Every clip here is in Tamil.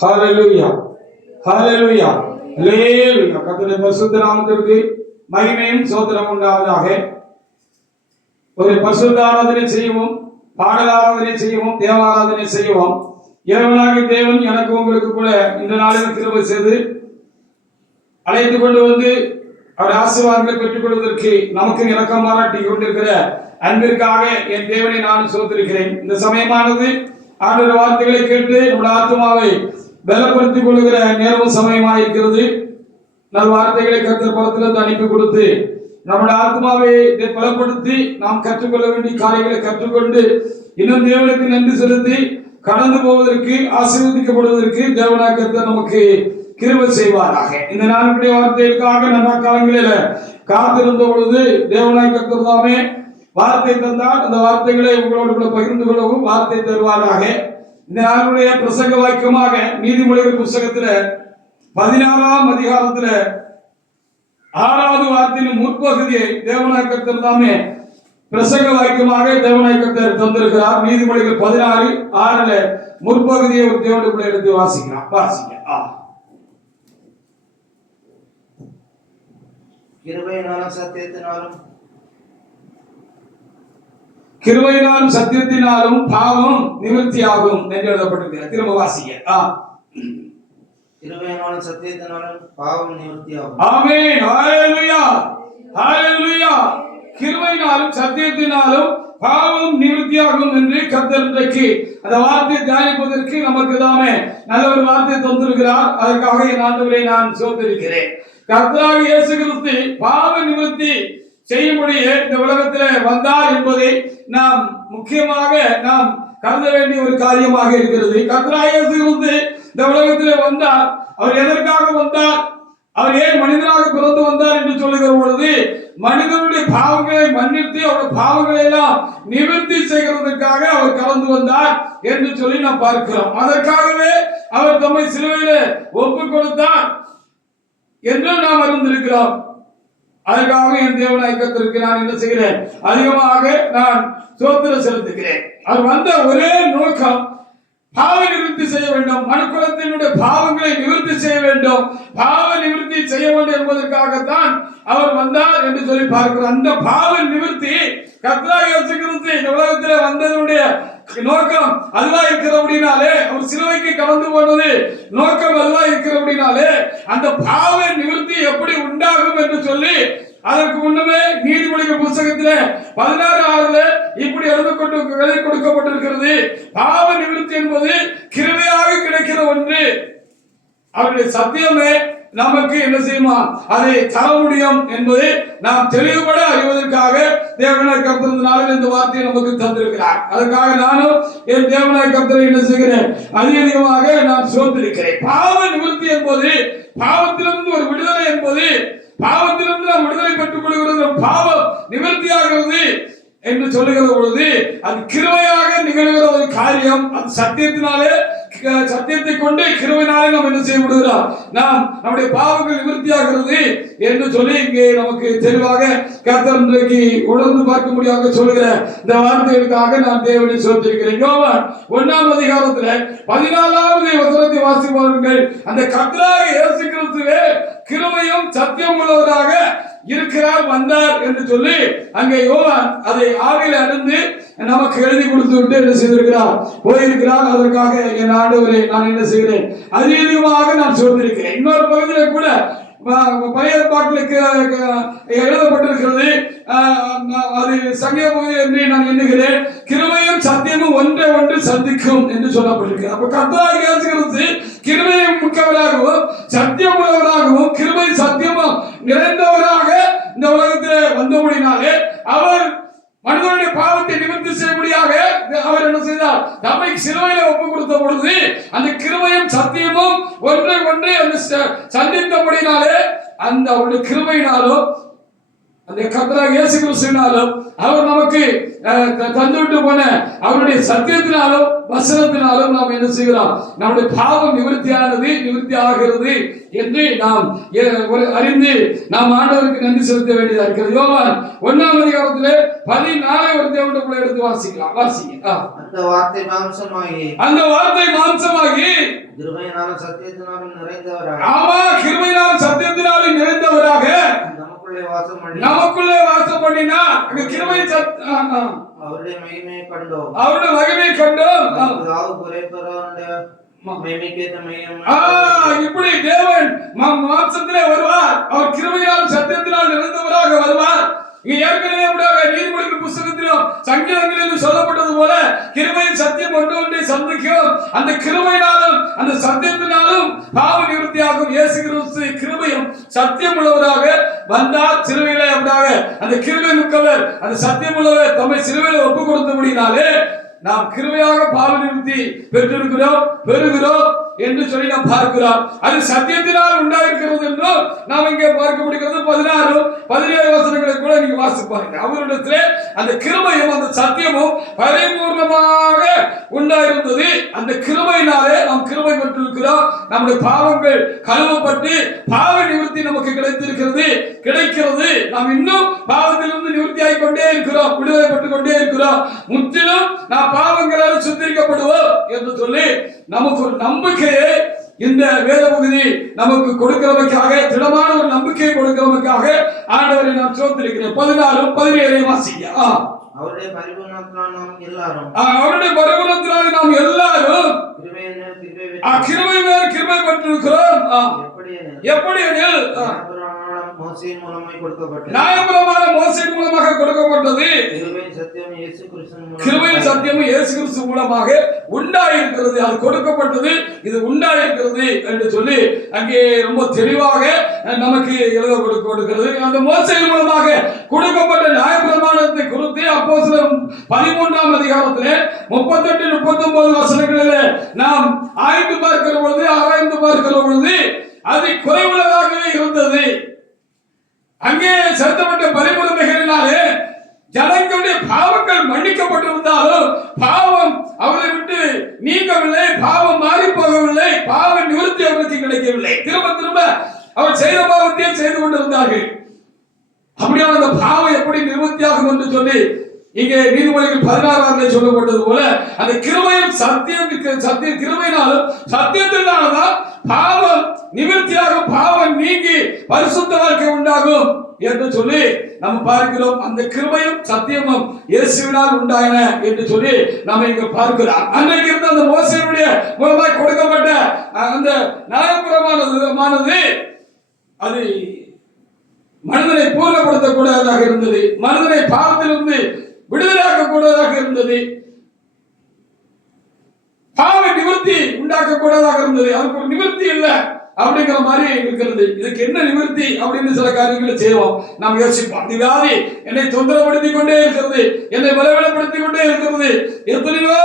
ஹல்லேலூயா, ஹல்லேலூயா, ஹல்லேலூயா. கர்த்தருடைய பரிசுத்த நாமத்திற்கு மகிமையும் ஸ்தோத்திரம் உண்டாவதாக. ஒரு பரிசுத்த ஆராதனை செய்யவும், பாடல் ஆராதனை செய்யவும், தேவ ஆராதனை செய்யவும் இறைவனாகிய தேவன் எனக்கு உங்களுக்கு கூட இந்த நாளில் கிருபை செய்து அழைத்து கொண்டு வந்து அவர் ஆசீர்வாதங்களை பெற்றுக் கொள்வதற்கு நமக்கு இரக்கம் பாராட்டி கொண்டிருக்கிற அன்பிற்காக என் தேவனை நான் சோத்திருக்கிறேன். இந்த சமயமானது ஆண்டவருடைய வார்த்தைகளை கேட்டு நம்முடைய ஆத்மாவை பலப்படுத்திக் கொள்ளுகிற நேரமும் சமயமாயிருக்கிறது. நல்ல வார்த்தைகளை கர்த்தர் பரத்திலிருந்து அனுப்பி கொடுத்து நம்முடைய ஆத்மாவை பலப்படுத்தி நாம் கற்றுக்கொள்ள வேண்டிய காரியங்களை கற்றுக்கொண்டு இன்னும் தேவனுக்கு நன்றி செலுத்தி கடந்து போவதற்கு ஆசீர்வதிக்கப்படுவதற்கு தேவனாய் கர்த்தர் நமக்கு கிருபை செய்வாராக. இந்த நாளுடைய வார்த்தைகளுக்காக நல்ல காலங்களில் காத்திருந்த பொழுது தேவனாய் கர்த்தர் தாமே வார்த்தை தந்தால் அந்த வார்த்தைகளை உங்களோடு கூட பகிர்ந்து கொள்ளவும் வார்த்தை தருவாராக. இந்த நாளுடைய பிரசங்க வாக்கியமாக நீதிமொழிகள் புத்தகத்துல 16ஆம் அதிகாரத்துல 6வது வார்த்தையின் முற்பகுதியை தேவனாய் கர்த்தர் தாமே பிரசங்க வாக்கியமாக தேவனாய் கர்த்தர் தந்திருக்கிறார். நீதிமொழிகள் 16:6 முற்பகுதியை ஒரு தேவனுடைய எடுத்து வாசிக்கிறார். வாசிங்க. கிருபையினாலும் சத்தியத்தினாலும் பாவம் நிவர்த்தியாகும் என்று எழுதப்பட்டிருக்கிறது. திரும்ப வாசிங்க. கிருபையினாலும் சத்தியத்தினாலும் பாவம் நிவர்த்தியாகும். ஆமென். ஹல்லேலூயா, ஹல்லேலூயா. கிருபையினாலும் சத்தியத்தினாலும் பாவம் நிவர்த்தியாகும் என்று கர்த்தர் இன்றைக்கு அந்த வார்த்தையை தியானிப்பதற்கு நமக்கு தாமே நல்ல ஒரு வார்த்தை தந்திருக்கிறார். அதற்காக என் ஆண்டவரை நான் சோதரிக்கிறேன். கர்த்தராகிய இயேசு கிறிஸ்து பாவ நிவர்த்தி செய்யும்படிய இந்த உலகத்தில் வந்தார் என்பதை நாம் முக்கியமாக நாம் கருத வேண்டிய ஒரு காரியமாக இருக்கிறது. கர்த்தராகிய இயேசு கிறிஸ்து இந்த உலகத்தில் வந்தார். அவர் எதற்காக வந்தார்? அவர் ஏன் மனிதனாக பிறந்து வந்தார் என்று சொல்லுகிற பொழுது மனிதனுடைய பாவங்களை மன்னித்து அவருடைய பாவங்களை எல்லாம் நிவர்த்தி செய்கிறதற்காக அவர் கலந்து வந்தார் என்று சொல்லி நாம் பார்க்கிறோம். அதற்காகவே அவர் தம்மை சிலுவையில ஒப்புக் கொடுத்தார் என்று நாம் அறிந்திருக்கிறோம். அதற்காக என் தேவனாய் கர்த்தருக்கு நான் என்ன செய்கிறேன்? அதிகமாக நான் ஸ்தோத்திரம் செலுத்துகிறேன். அவர் வந்த ஒரே நோக்கம் பாவ நிவர்த்தி செய்ய வேண்டும். மனுக்குலத்தினுடைய பாவங்களை நிவர்த்தி செய்ய வேண்டும். பாவ நிவர்த்தி செய்ய வேண்டும் என்பதற்காகத்தான் அவர் வந்தார் என்று சொல்லி பார்க்கிறோம். அந்த பாவ நிவர்த்தி கர்த்தராகிய இயேசு கிறிஸ்து இந்த உலகத்தில் வந்ததனுடைய நோக்கம் அதுவா இருக்கிறபடினாலே, அவர் சிலுவைக்கு கடந்து போனது நோக்கம் அதுவா இருக்கிறபடினாலே அந்த பாவ நிவர்த்தி எப்படி உண்டாகும் என்று சொல்லி அதற்கு முன்னமே நீதிமொழிகள் புத்தகத்திலே 16:6 இப்படி எழுதி கொடுக்கப்பட்டிருக்கிறது. பாவ நிவர்த்தி என்பது கிருபையாக கிடைக்கிற ஒன்று. அவருடைய சத்தியமே நமக்கு என்ன செய்யுமா அதை தர முடியும் என்பதை நாம் தெளிவுபட அறிவதற்காக தேவனாய் கர்த்தர் இந்த நாளில் இந்த வார்த்தையை நமக்கு தந்திருக்கிறார். அதற்காக நானும் என் தேவனாய் கர்த்தரை என்ன செய்கிறேன்? அதிகமாக நான் சோதரிக்கிறேன். பாவ நிவர்த்தி என்பது பாவத்திலிருந்து ஒரு விடுதலை என்பது, பாவத்திலிருந்து நாம் விடுதலை பெற்றுக் கொள்கிறது, பாவம் நிவர்த்தியாகிறது என்று சொல்லுகிற பொழுது அது கிருபையாக நிகழ்கிற ஒரு காரியம். அது சத்தியத்தினாலே, சத்தியத்தை கொண்டு கிருபையினாலே நாம் என்ன செய்ய விடுகிறோம்? நாம் நம்முடைய பாவங்கள் நிவர்த்தியாகிறது என்று சொல்லி இங்கே நமக்கு தெளிவாக கர்த்தர் இன்றைக்கு உணர்ந்து பார்க்க முடியாத சொல்லுகிற இந்த வார்த்தைகளுக்காக நான் தேவனை சோதிக்கிறேன். யோவான் 1ஆம் அதிகாரத்தில் 14வது வசனத்தை வாசிப்பார்கள். அந்த கர்த்தராகிய இயேசு கிறிஸ்துவே கிருபையும் சத்தியம் உள்ளவராக இருக்கிறார், வந்தார் என்று சொல்லி அங்கே யோவான் அதை ஆவியில் அறிந்து நமக்கு எழுதி கொடுத்து விட்டு என்ன செய்திருக்கிறார்? போயிருக்கிறார். அதற்காக என் ஆண்டவரே நான் என்ன செய்கிறேன்? அதிகமாக நான் சொல்லியிருக்கிறேன். இன்னொரு பகுதியில் கூட பழைய ஏற்பாட்டில் எழுதப்பட்டிருக்கிறது. அது சங்கீத பகுதி என்று நான் எண்ணுகிறேன். கிருபையும் சத்தியமும் ஒன்றை ஒன்று சந்திக்கும் என்று சொல்லப்பட்டிருக்கிறது. அப்ப கர்த்தராகிய இயேசு கிறிஸ்து கிருபையும் மிக்கவராகவும் சத்தியம் உள்ளவராகவும் கிருபை சத்தியமும் நிறைந்தவராக இந்த உலகத்தில் வந்தபடினாலே அவர் மனிதனுடைய பாவத்தை நிவர்த்தி செய்யும்படியாக அவர் என்ன செய்தார்? நம்மை சிலுவையில ஒப்புக் கொடுத்த பொழுது அந்த கிருபையும் சத்தியமும் ஒன்றை ஒன்றை சந்தித்தபடினாலே அந்த அவருடைய கிருபையினாலும் அந்த கர்த்தராகிய இயேசு கிறிஸ்துவினாலும் அவர் நமக்கு தந்துவிட்டு போன அவருடைய சத்தியத்தினாலும் வசனத்தினாலும் நாம் என்ன செய்கிறோம், நம்முடைய பாவம் நிவர்த்தி ஆகிறது என்று நாம் அறிந்து நாம் ஆண்டவருக்கு நன்றி செலுத்த வேண்டியதா இருக்கிறது. யோவான் 1ஆம் அதிகாரத்திலே 14 தேவனுடைய எடுத்து வாசிங்க. அந்த வார்த்தை மாம்சமாகி கிருபையினாலும் சத்தியத்தினாலும் நிறைந்தவராக, ஆமா, கிருபையினாலும் சத்தியத்தினாலும் நிறைந்தவராக நமக்குள்ளே வாசம் பண்ணினா கிருபை அவருடைய மகிமையை கண்டோம். இப்படி தேவன் மாம்சத்திலே வருவார், அவர் கிருபையால் சத்தியத்தினால் நிறைந்தவராக வருவார். ஏற்கனவே நீதிமொழிகள் புஸ்தகத்திலும் சங்கீதங்களிலும் சொல்லப்பட்டது போல கிருபையின் சத்தியம் ஒன்றை சந்திக்கும். அந்த கிருபையினாலும் அந்த சத்தியத்தினாலும் பாவ நிவர்த்தியாகும். இயேசு கிறிஸ்து கிருபையும் சத்தியம் உள்ளவராக வந்தார். சிலுவையிலே அப்படியாக அந்த கிருபை மிக்கவர், அந்த சத்தியம் உள்ளவர் தம்மை சிலுவையில ஒப்பு கொடுத்தபடினாலே நாம் கிருபையாக பாவ நிவர்த்தி பெறுகிறோம் என்று சொல்லி நாம் பார்க்கிறோம். அது சத்தியத்தினால் உண்டாயிருக்கிறது என்றும் நாம் இங்கே பார்க்க முடிகிறது. 16, 17 வசனங்களை கூட நீங்க வாசித்து பாருங்க. அவரிடத்திலே அந்த கிருபையும் அந்த சத்தியமும் பரிபூர்ணமாக உண்டாயிருந்தது. அந்த கிருபையினாலே நாம் கிருபை பெற்றிருக்கிறோம். நம்முடைய பாவங்கள் கழுவப்பட்டு பாவ நிவர்த்தி நமக்கு கிடைக்கிறது. நாம் இன்னும் பாவத்திலிருந்து நிவர்த்தி ஆகிக் கொண்டே இருக்கிறோம், விடுதலை பெற்றுக் கொண்டே இருக்கிறோம். முற்றிலும் நாம் பாவங்களால் சுத்திகரிக்கப்படுவோம் என்று சொல்லி நமக்கு ஒரு நம்பிக்கையை இந்த வேத பகுதி நமக்கு கொடுக்கிறதுக்காக, திடமான ஒரு நம்பிக்கையை கொடுக்கிறதுக்காக ஆண்டவரை நாம் சோத்திருக்கிறோம். 16, 17 வாசிங்க. அவருடைய பரிபூரணத்தினால் நாம் எல்லாரும் கிருபை மேல் கிருபை பெற்றிருக்கிறோம். எப்படி எனில் நியாயப்பிரமாணம் மோசேயின் மூலமாக கொடுக்கப்பட்டது. கிருபையின் சத்தியமும் இயேசு கிறிஸ்து மூலமாக உண்டாயிருக்கிறது. அது கொடுக்கப்பட்டது, இது உண்டாயிருக்கிறது என்று சொல்லி அங்கே ரொம்ப தெளிவாக நமக்கு எழுத கொடுக்கிறது. அந்த மோசேயின் மூலமாக கொடுக்கப்பட்ட நியாயப்பிரமாணத்தை குறித்து அப்போஸ்தலர் 13ஆம் அதிகாரத்திலே 38, 39 வசனங்களிலே நாம் ஆராய்ந்து பார்க்கிற பொழுது அது குறைவுள்ளதாகவே இருந்தது. அங்கே செலுத்தப்பட்ட பரிபூரணங்களினாலே ஜனங்களுடைய பாவங்கள் மன்னிக்கப்பட்டிருந்தாலும் பாவம் அவரை விட்டு நீங்கவில்லை, பாவம் மாறி போகவில்லை, பாவ நிவர்த்தி அவருக்கு கிடைக்கவில்லை. திரும்ப அவர் செய்த பாவத்தையே செய்து கொண்டிருந்தார்கள். அப்படியான அந்த பாவம் எப்படி நிவர்த்தியாகும் என்று சொல்லி இங்கே நீதிமொழிகள் 16 சொல்லப்பட்டது போல அந்த கிருபையும் கிருபையினாலும் சத்தியத்தினால்தான் பாவம் நிவர்த்தியாகும், பாவம் நீங்கி பரிசுத்த வாழ்க்கை உண்டாகும் என்று சொல்லி நம்ம பார்க்கிறோம். அந்த கிருபையும் சத்தியமும் இயேசுவினால் உண்டாயின என்று சொல்லி நம்ம இங்க பார்க்கிறோம். அன்றைக்கு இருந்த அந்த மோசேயுடைய மூலமாக கொடுக்கப்பட்ட அந்த நியாயப்பிரமாணமானது அது மனிதனை பூர்ணப்படுத்தக்கூடியதாக இருந்தது, மனிதனை பாவத்திலிருந்து விடுதலையாக்க கூடாதாக இருந்தது, பாவ நிவர்த்தி உண்டாக்க கூடாதாக இருந்தது. அதுக்கு ஒரு நிவர்த்தி இல்லை அப்படிங்கிற மாதிரி இருக்கிறது. இதுக்கு என்ன நிவர்த்தி அப்படின்னு சில காரியங்களை செய்வோம், நாம் யோசிப்போம். இந்த வியாதி என்னை தொந்தரப்படுத்திக் கொண்டே இருக்கிறது, என்னை பலவீனப்படுத்திக் கொண்டே இருக்கிறது, எத்தனையோ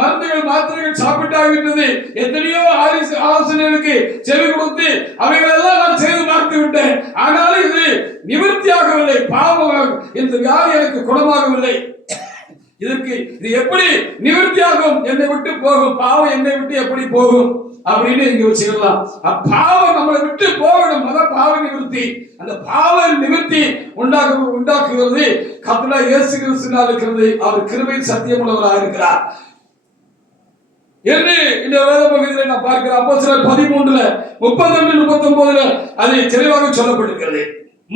மருந்துகள் மாத்திரைகள் சாப்பிட்டாகிவிட்டது, எத்தனையோ ஆலோசனைகளுக்கு செவி கொடுத்து அவைகளெல்லாம் நான் செய்து பார்த்து விட்டேன், ஆனாலும் இது நிவர்த்தி ஆகவில்லை, பாவம் இந்த வியாதி எனக்கு குணமாகவில்லை. இது எப்படி நிவர்த்தியாகும், என்னை விட்டு போகும், பாவம் என்னை விட்டு எப்படி போகும் அப்படின்னு இங்க வச்சுக்கலாம். பாவம் நம்மளை விட்டு போகணும், பாவ நிவர்த்தி. அந்த பாவ நிவர்த்தி உண்டாக்குகிறது கர்த்தராகிய இயேசு கிறிஸ்துவினால் இருக்கிறது. அவர் கிருபையின் சத்தியம் உள்ளவராக இருக்கிறார் என்று இந்த வேத பகுதியில் நான் பார்க்கிறேன். அப்போஸ்தலர் 13, 32, 39 அது தெளிவாக சொல்லப்பட்டிருக்கிறது.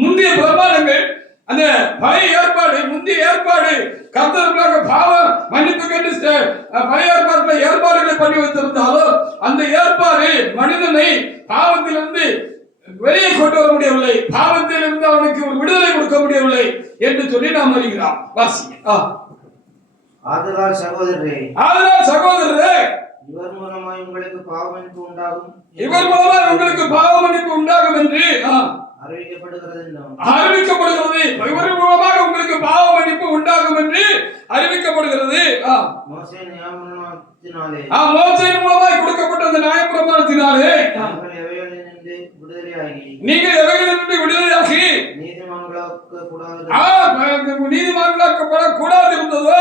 முந்தைய பிரமாணங்கள், அந்த பழைய ஏற்பாடு, முந்தைய ஏற்பாடு கர்த்தருக்காக பாவ மன்னிப்பு கேட்டு பழைய ஏற்பாட்டில் ஏற்பாடுகளை பண்ணி வைத்திருந்தாலும் அந்த ஏற்பாடு மனிதனை பாவத்திலிருந்து வெளியே கொண்டு வர முடியவில்லை, பாவத்திலிருந்து அவனுக்கு ஒரு விடுதலை கொடுக்க முடியவில்லை என்று சொல்லி நாம் அறிகிறோம். வாசிங்க. ஆதலால் சகோதரரே இவர் மூலமாய் உங்களுக்கு பாவ மன்னிப்பு உண்டாகும் என்று அறிவிக்கப்படுகிறது. இவர் மூலமாக உங்களுக்கு பாவ மன்னிப்பு உண்டாகும் என்று அறிவிக்கப்படுகிறது. மோசேயின் மூலமாய் கொடுக்கப்பட்ட அந்த நியாயப்பிரமாணத்தினாலே நீங்கள் எவைகளிலிருந்து விடுதலையாகி நீதிமான்களாக்கப்படக்கூடாது இருந்ததோ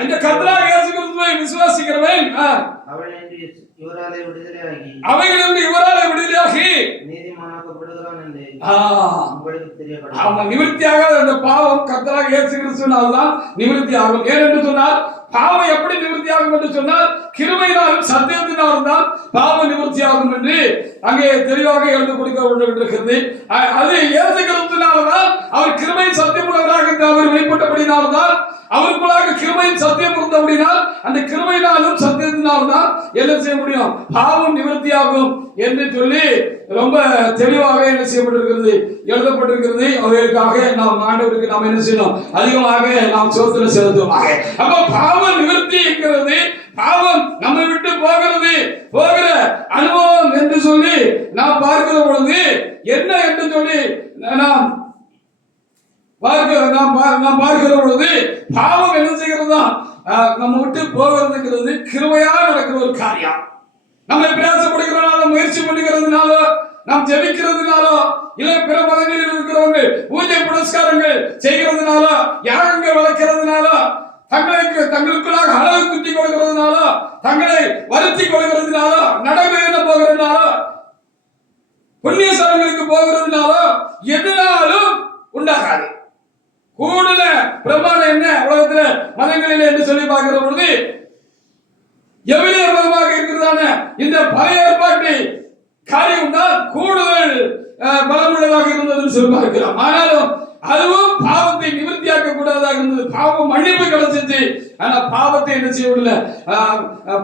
அந்த கர்த்தராகிய இயேசு கிறிஸ்துவை விசுவாசிக்கிறவன் அவைகளிலிருந்து இவராலே விடுதலையாகி நீதிமானாக்கப்படுகிறான் என்று உங்களுக்கு தெரியப்படும். அவன் நிவர்த்தியாக அந்த பாவம் கர்த்தராகிய இயேசு கிறிஸ்துவினால் தான் நிவர்த்தி ஆகும். ஏனென்று சொன்னால் பாவம் எப்படி நிவர்த்தி ஆகும் என்று சொன்னால் கிருபையினாலும் சத்தியத்தினாலும் தான் பாவம் நிவர்த்தி ஆகும் என்று அங்கே தெளிவாக எழுந்து கொடுக்கப்பட்டிருக்கிறது. அது இயேசு கிறிஸ்துவினால்தான் அவர் கிருபை சத்தியமுள்ளவராக அவர் வெளிப்பட்டபடினால்தான் அவருக்குள்ளாக கிருபையின் சத்தியம் இருந்தபடினால் அந்த கிருபையினாலும் சத்தியத்தினாலும் தான் என்ன செய்ய முடியும், பாவம் நிவர்த்தியாகும் என்று சொல்லி ரொம்ப தெளிவாக என்ன செய்யப்பட்டிருக்கிறது, எழுதப்பட்டிருக்கிறது. அவர்களுக்காக நாம் ஆண்டவருக்கு நாம் என்ன செய்யணும், அதிகமாக நாம் சோத்திரம் செலுத்துவோமாக. அப்ப பாவம் நிவர்த்தி என்கிறது, பாவம் நம்மை விட்டு போகிற அனுபவம் என்று சொல்லி நாம் பார்க்கிற பொழுது என்ன என்று சொல்லி நாம் பார்க்கிற பொழுது பாவம் என்ன செய்கிறதா, நம்ம விட்டு போகிறதுங்கிறது கிருபையா நடக்கிற ஒரு காரியம். நம்ம பிரயாசப்படுகிறனால, முயற்சி பண்ணுகிறதுனாலோ, நாம் ஜெபிக்கிறதுனாலோ, இல்லை பிற மதங்களில் இருக்கிறவங்க பூஜை புனஸ்காரங்கள் செய்கிறதுனாலோ, யாகங்கள் வளர்க்கிறதுனாலோ, தங்களுக்குள்ளாக அழகு குத்தி கொள்கிறதுனாலோ, தங்களை வருத்தி கொள்கிறதுனாலோ, நடைபெற போகிறதுனாலோ, புண்ணிய ஸ்தலங்களுக்கு போகிறதுனாலோ எதனாலும் உண்டாகாது. கூடுதல பிரமாணம் என்ன உலகத்துல மதங்களில் என்று சொல்லி பார்க்கிற பொழுது எவ்வளவு மதமாக இருக்கிறதான இந்த பழைய ஏற்பாட்டு காரியம் தான் கூடுதல் பலமுள்ளதாக இருந்ததுன்னு சொல்லி பார்க்கிறோம். ஆனாலும் அதுவும் பாவத்தை நிவர்த்தியாக்க கூடாதாக இருந்தது. பாவம் மன்னிப்பு கிடைச்சிச்சு, ஆனா பாவத்தை என்ன செய்ய முடியல,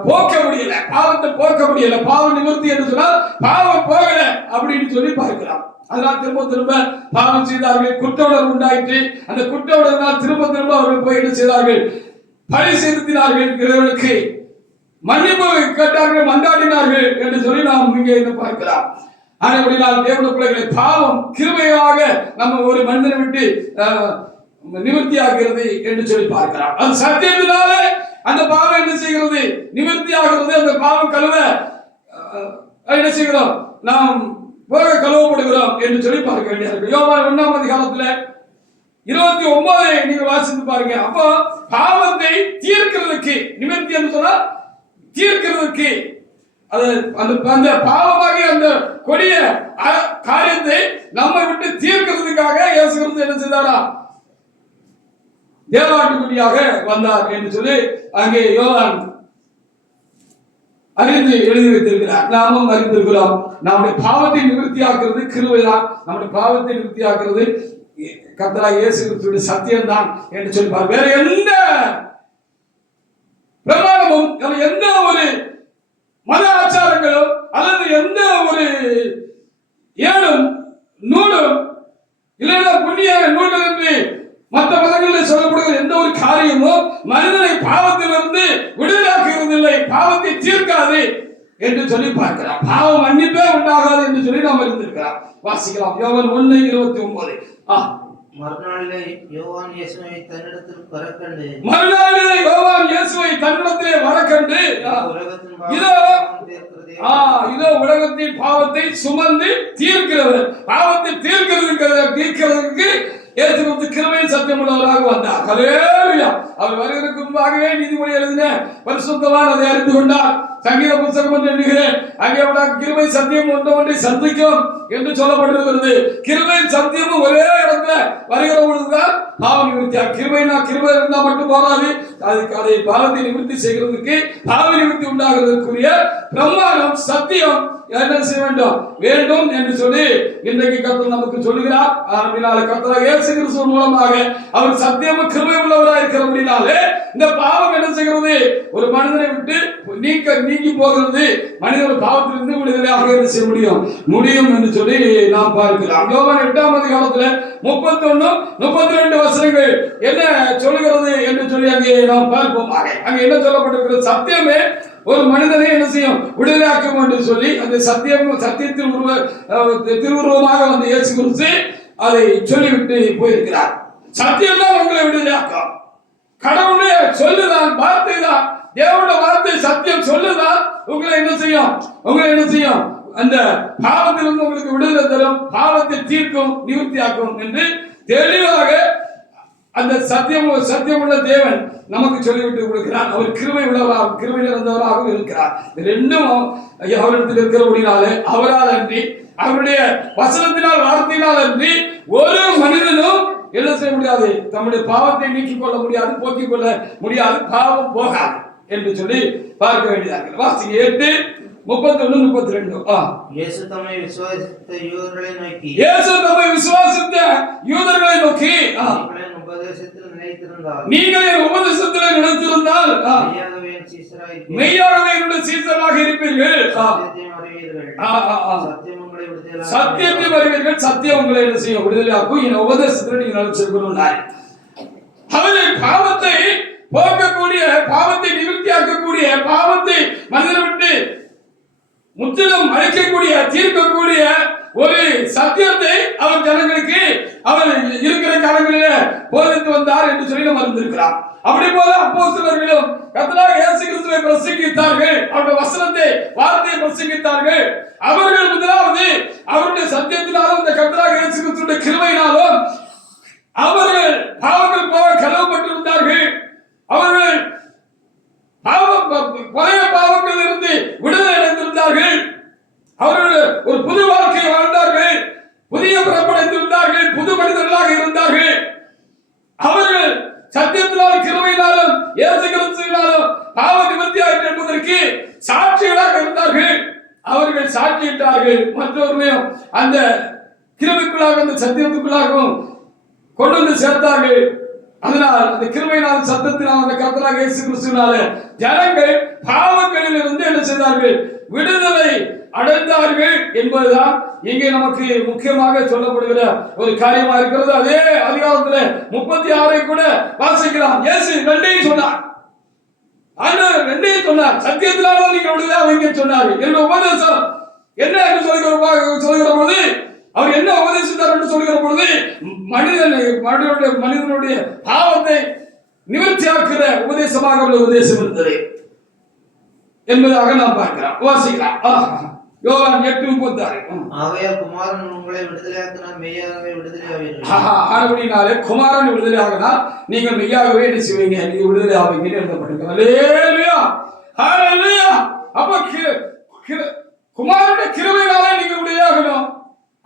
போக்க முடியல, பாவத்தை போக்க முடியல. பாவம் நிவர்த்தி என்று சொன்னால் பாவம் போகல அப்படின்னு சொல்லி பார்க்கிறோம். அதனால் திரும்ப பாவம் செய்தார்கள், குற்ற உணர்வு உண்டாயிற்று. அந்த குற்ற உணர்வினால் திரும்ப அவர்கள் போய் என்ன செய்தார்கள், பழி செலுத்தினார்கள், இறைவனுக்கு மன்னிப்பு கேட்டார்கள், மன்றாடினார்கள் என்று சொல்லி நாம் இங்கே என்ன பார்க்கலாம். ஆனபடியால் தேவனுடைய பிள்ளைகளை பாவம் கிருபையாக நம்ம ஒரு மனிதனை விட்டு நிவர்த்தி ஆகிறது என்று சொல்லி பார்க்கலாம். அது சத்தியத்தினாலே அந்த பாவம் என்ன செய்கிறது, நிவர்த்தி ஆகிறது. அந்த பாவம் கழுவ என்ன செய்கிறோம், நாம் கழுவப்படுகிறோம் என்று சொல்லி பார்க்க வேண்டியது. யோவான் 1ஆம் அதிகாரத்துல 29 நீங்க வாசித்து பாருங்க. அப்போ பாவத்தை தீர்க்கிறதுக்கு, நிவர்த்தி என்று சொன்னா தீர்க்கிறதுக்கு, அந்த பாவமாகிய அந்த கொடிய காரியத்தை நம்மை விட்டு தீர்க்கிறதுக்காக இயேசு கிறிஸ்து என்ன செய்தாரா, தேவாட்டுக்குடியாக வந்தார் என்று சொல்லி அங்கே யோவான் அறிந்து எழுதி வைத்திருக்கிறார். நாமும் அறிந்திருக்கிறோம். நம்முடைய பாவத்தை நிவர்த்தியாக்குறது கிருபைதான். நம்முடைய பாவத்தை நிவர்த்தியாக்குறது கர்த்தராகிய இயேசு கிறிஸ்துவின் சத்தியம்தான் என்று சொல்லி வேற எந்த பிரமாணமும், எந்த ஒரு மத ஆச்சாரங்களும் அல்லது எந்த ஒரு ஏழும் நூலும் இல்லைன்னா புண்ணிய நூல்கள் என்று மற்ற மதங்களில் சொல்லப்படுகிற எந்த ஒரு காரியமும் மனிதனை பாவத்திலிருந்து விடுதலாக்குவதில்லை, பாவத்தை தீர்க்காது என்று சொல்லி பார்க்கலாம். பாவம் மன்னிப்பே உண்டாகாது என்று சொல்லி நாம் இருந்திருக்கிறோம். வாசிக்கலாம் யோவான் 1:29. மறுநாளிலே யோவான் இயேசுவை தன்னிடத்தில் வரக்கண்டு இதோ உலகத்தின் பாவத்தை சுமந்து தீர்க்கிறவர், பாவத்தை தீர்க்கிறதுக்கு இயேசு கிறிஸ்து கிருபையின் சத்தியம் உள்ளவராக வந்தார். ஹல்லேலூயா. அவர் வருவதற்கு முன்பாகவே நீதிமொழி எழுதின பரிசுத்தவான் அதை அறிந்து கொண்டார். சங்கீத புத்தகம் என்று எண்ணுகிறேன், அங்கே கிருபை சத்தியம் ஒன்றை சந்திக்கும் என்று சொல்லப்பட்டிருக்கிறது. கிருபையின் சத்தியமும் ஒரே இடத்துல வருகிற பொழுதுதான் பாவம் நிவர்த்தி. கிருபை இருந்தால் மட்டும் போராது, அதுக்கு அதை பாவத்தை நிவர்த்தி செய்கிறதுக்கு, பாவ நிவர்த்தி உண்டாகிறதுக்குரிய பிரமாணம் சத்தியம் என்ன செய்ய வேண்டும் என்று சொல்லி இன்றைக்கு கர்த்தர் நமக்கு சொல்லுகிறார். அதனால கர்த்தர் இயேசு கிறிஸ்து மூலமாக அவர் சத்தியமும் கிருபை உள்ளவராக இருக்கிறபடினாலே இந்த பாவம் என்ன செய்கிறது, ஒரு மனிதனை விட்டு நீங்கி போகிறது. மனிதன் பாவத்திலிருந்து விடுதலையாக என்ன செய்ய முடியும் என்று சொல்லி நாம் பார்க்கிறோம். யோவான் 8ஆம் அதிகாரத்துல 31, 32 வசனங்கள் என்ன சொல்லுகிறது என்று சொல்லி அங்கே நாம் பார்ப்போம். அங்கே என்ன சொல்லப்பட்டிருக்கிறது, சத்தியமே ஒரு மனிதனை என்ன செய்யும், விடுதலையாக்கும் என்று சொல்லி அந்த சத்தியத்தில் திருவுருவமாக வந்த இயேசு கிறிஸ்து அதை சொல்லிவிட்டு போயிருக்கிறார். சத்தியம் தான் உங்களை விடுதலையாக்கும். கடவுளுடைய சொல்லுதான், வார்த்தை தான், தேவனுடைய வார்த்தை சத்தியம் சொல்லுதான் உங்களை என்ன செய்யும் அந்த பாவத்திலிருந்து உங்களுக்கு விடுதலை தரும், பாவத்தை தீர்க்கும், நிவர்த்தியாக்கும் என்று தெளிவாக அந்த சத்தியமுள்ள தேவன் நமக்கு சொல்லிவிட்டு கொடுக்கிறார். அவர் கிருபை உள்ளவராக, கிருபை நிறைந்தவராகவும் இருக்கிறார். ரெண்டும் அவரிடத்தில் இருக்கிறபடினாலே அவரால் அன்றி, அவருடைய வசனத்தினால் வார்த்தையினால் அன்றி ஒரு மனிதனும் என்ன செய்ய முடியாது, தம்முடைய பாவத்தை நீக்கிக் கொள்ள முடியாது, போக்கிக் கொள்ள முடியாது, பாவம் போகாது என்று சொல்லி பார்க்க வேண்டியதாக. வாசிங்க 8:31-32. இயேசு தம்மை விசுவாசித்த யூதர்களை நோக்கி, இயேசு தம்மை விசுவாசித்த யூதர்களை நோக்கி, நீங்கள் என் உபதேசத்தில் நிலைத்திருந்தால் மெய்யாகவே என்னுடைய சீசராக இருப்பீர்கள், சத்தியத்தை அறிவீர்கள், சத்தியம் உங்களை என்ன செய்யும், விடுதலையாக்கும், என் உபதேசத்தில் நீங்கள் நிலைச்சிருக்கணும். அவரை பாவத்தை போக்கக்கூடிய, பாவத்தை நிவர்த்தியாக்கக்கூடிய, பாவத்தை மனிதனை விட்டு முற்றிலும் அழிக்கக்கூடிய, தீர்க்கக்கூடிய ஒரு சத்தியத்தை அவர் ஜனங்களுக்கு அவர் இருக்கிற காலங்களிலே போதித்து வந்தார் என்று சொல்லி நம்ம அறிந்திருக்கிறோம். அப்படி போல அப்போஸ்தலர்களும் கர்த்தராகிய இயேசு கிறிஸ்துவை பிரசங்கித்தார்கள், அவருடைய வசனத்தை, வார்த்தையை பிரசங்கித்தார்கள். அவர்கள் முதலாவது அவருடைய சத்தியத்தினாலும் இந்த கர்த்தராகிய இயேசு கிறிஸ்துவின் கிருபையினாலும் அவர்கள் பாவங்கள் போக கழுவப்பட்டிருந்தார்கள். அவர்கள் பழைய பாவங்களில் இருந்து விடுதலை அடைந்திருந்தார்கள். அவர்கள் ஒரு புது வாழ்க்கையை வாழ்ந்தார்கள், புதிய பிறப்படைந்திருந்தார்கள், புது மனிதர்களாக இருந்தார்கள். அவர்கள் சத்தியத்தினாலும் கிருபையினாலும் இயேசு கிறிஸ்துவினாலும் பாவ நிவர்த்தியாயிற்று என்பதற்கு சாட்சிகளாக இருந்தார்கள். அவர்கள் சாட்சியிட்டார்கள், மற்றவர்களையும் அந்த கிருபைக்குள்ளாக, அந்த சத்தியத்துக்குள்ளாகவும் கொண்டு வந்து சேர்த்தார்கள். அதனால் அந்த கிருபையினால், சத்தத்தினால், அந்த கர்த்தராகிய இயேசு கிறிஸ்துவினால ஜனங்கள் பாவங்களில் இருந்து என்ன செய்தார்கள், விடுதலை அடைந்தார்கள் என்பதுதான் இங்கே நமக்கு முக்கியமாக சொல்லப்படுகிற ஒரு காரியமா இருக்கிறது. அதே அதிகாரத்தில் 36 கூட வாசிக்கலாம். இயேசு ரெண்டையும் சொன்னார், ரெண்டையும் சொன்னார். சத்தியத்தினால நீங்க விடுதலை அவங்க சொன்னார். என்னுடைய உபதேசம் என்ன என்று சொல்கிற பொழுது, அவர் என்ன உபதேசித்தார் என்று சொல்கிற பொழுது, மனிதனுடைய பாவத்தை நிவர்த்தியாக்குற உபதேசமாக உள்ள உபதேசம் இருந்தது என்பதாக நாம் பார்க்கிறோம். வாசிக்கலாம். யோவான் 8:36. ஆகையால் குமாரன் உங்களை விடுதலையாக்கினால் மெய்யாகவே விடுதலையாவீர்கள். ஆனபடினாலே குமாரன் விடுதலையாகினால் நீங்கள் மெய்யாகவே என்ன செய்வீங்க, நீங்க விடுதலை ஆவீங்கன்னு எழுதப்பட்டிருக்கு. ஹல்லேலூயா, ஹல்லேலூயா. அப்ப குமாரனுடைய கிருபையினாலே நீங்க விடுதலையாகணும்.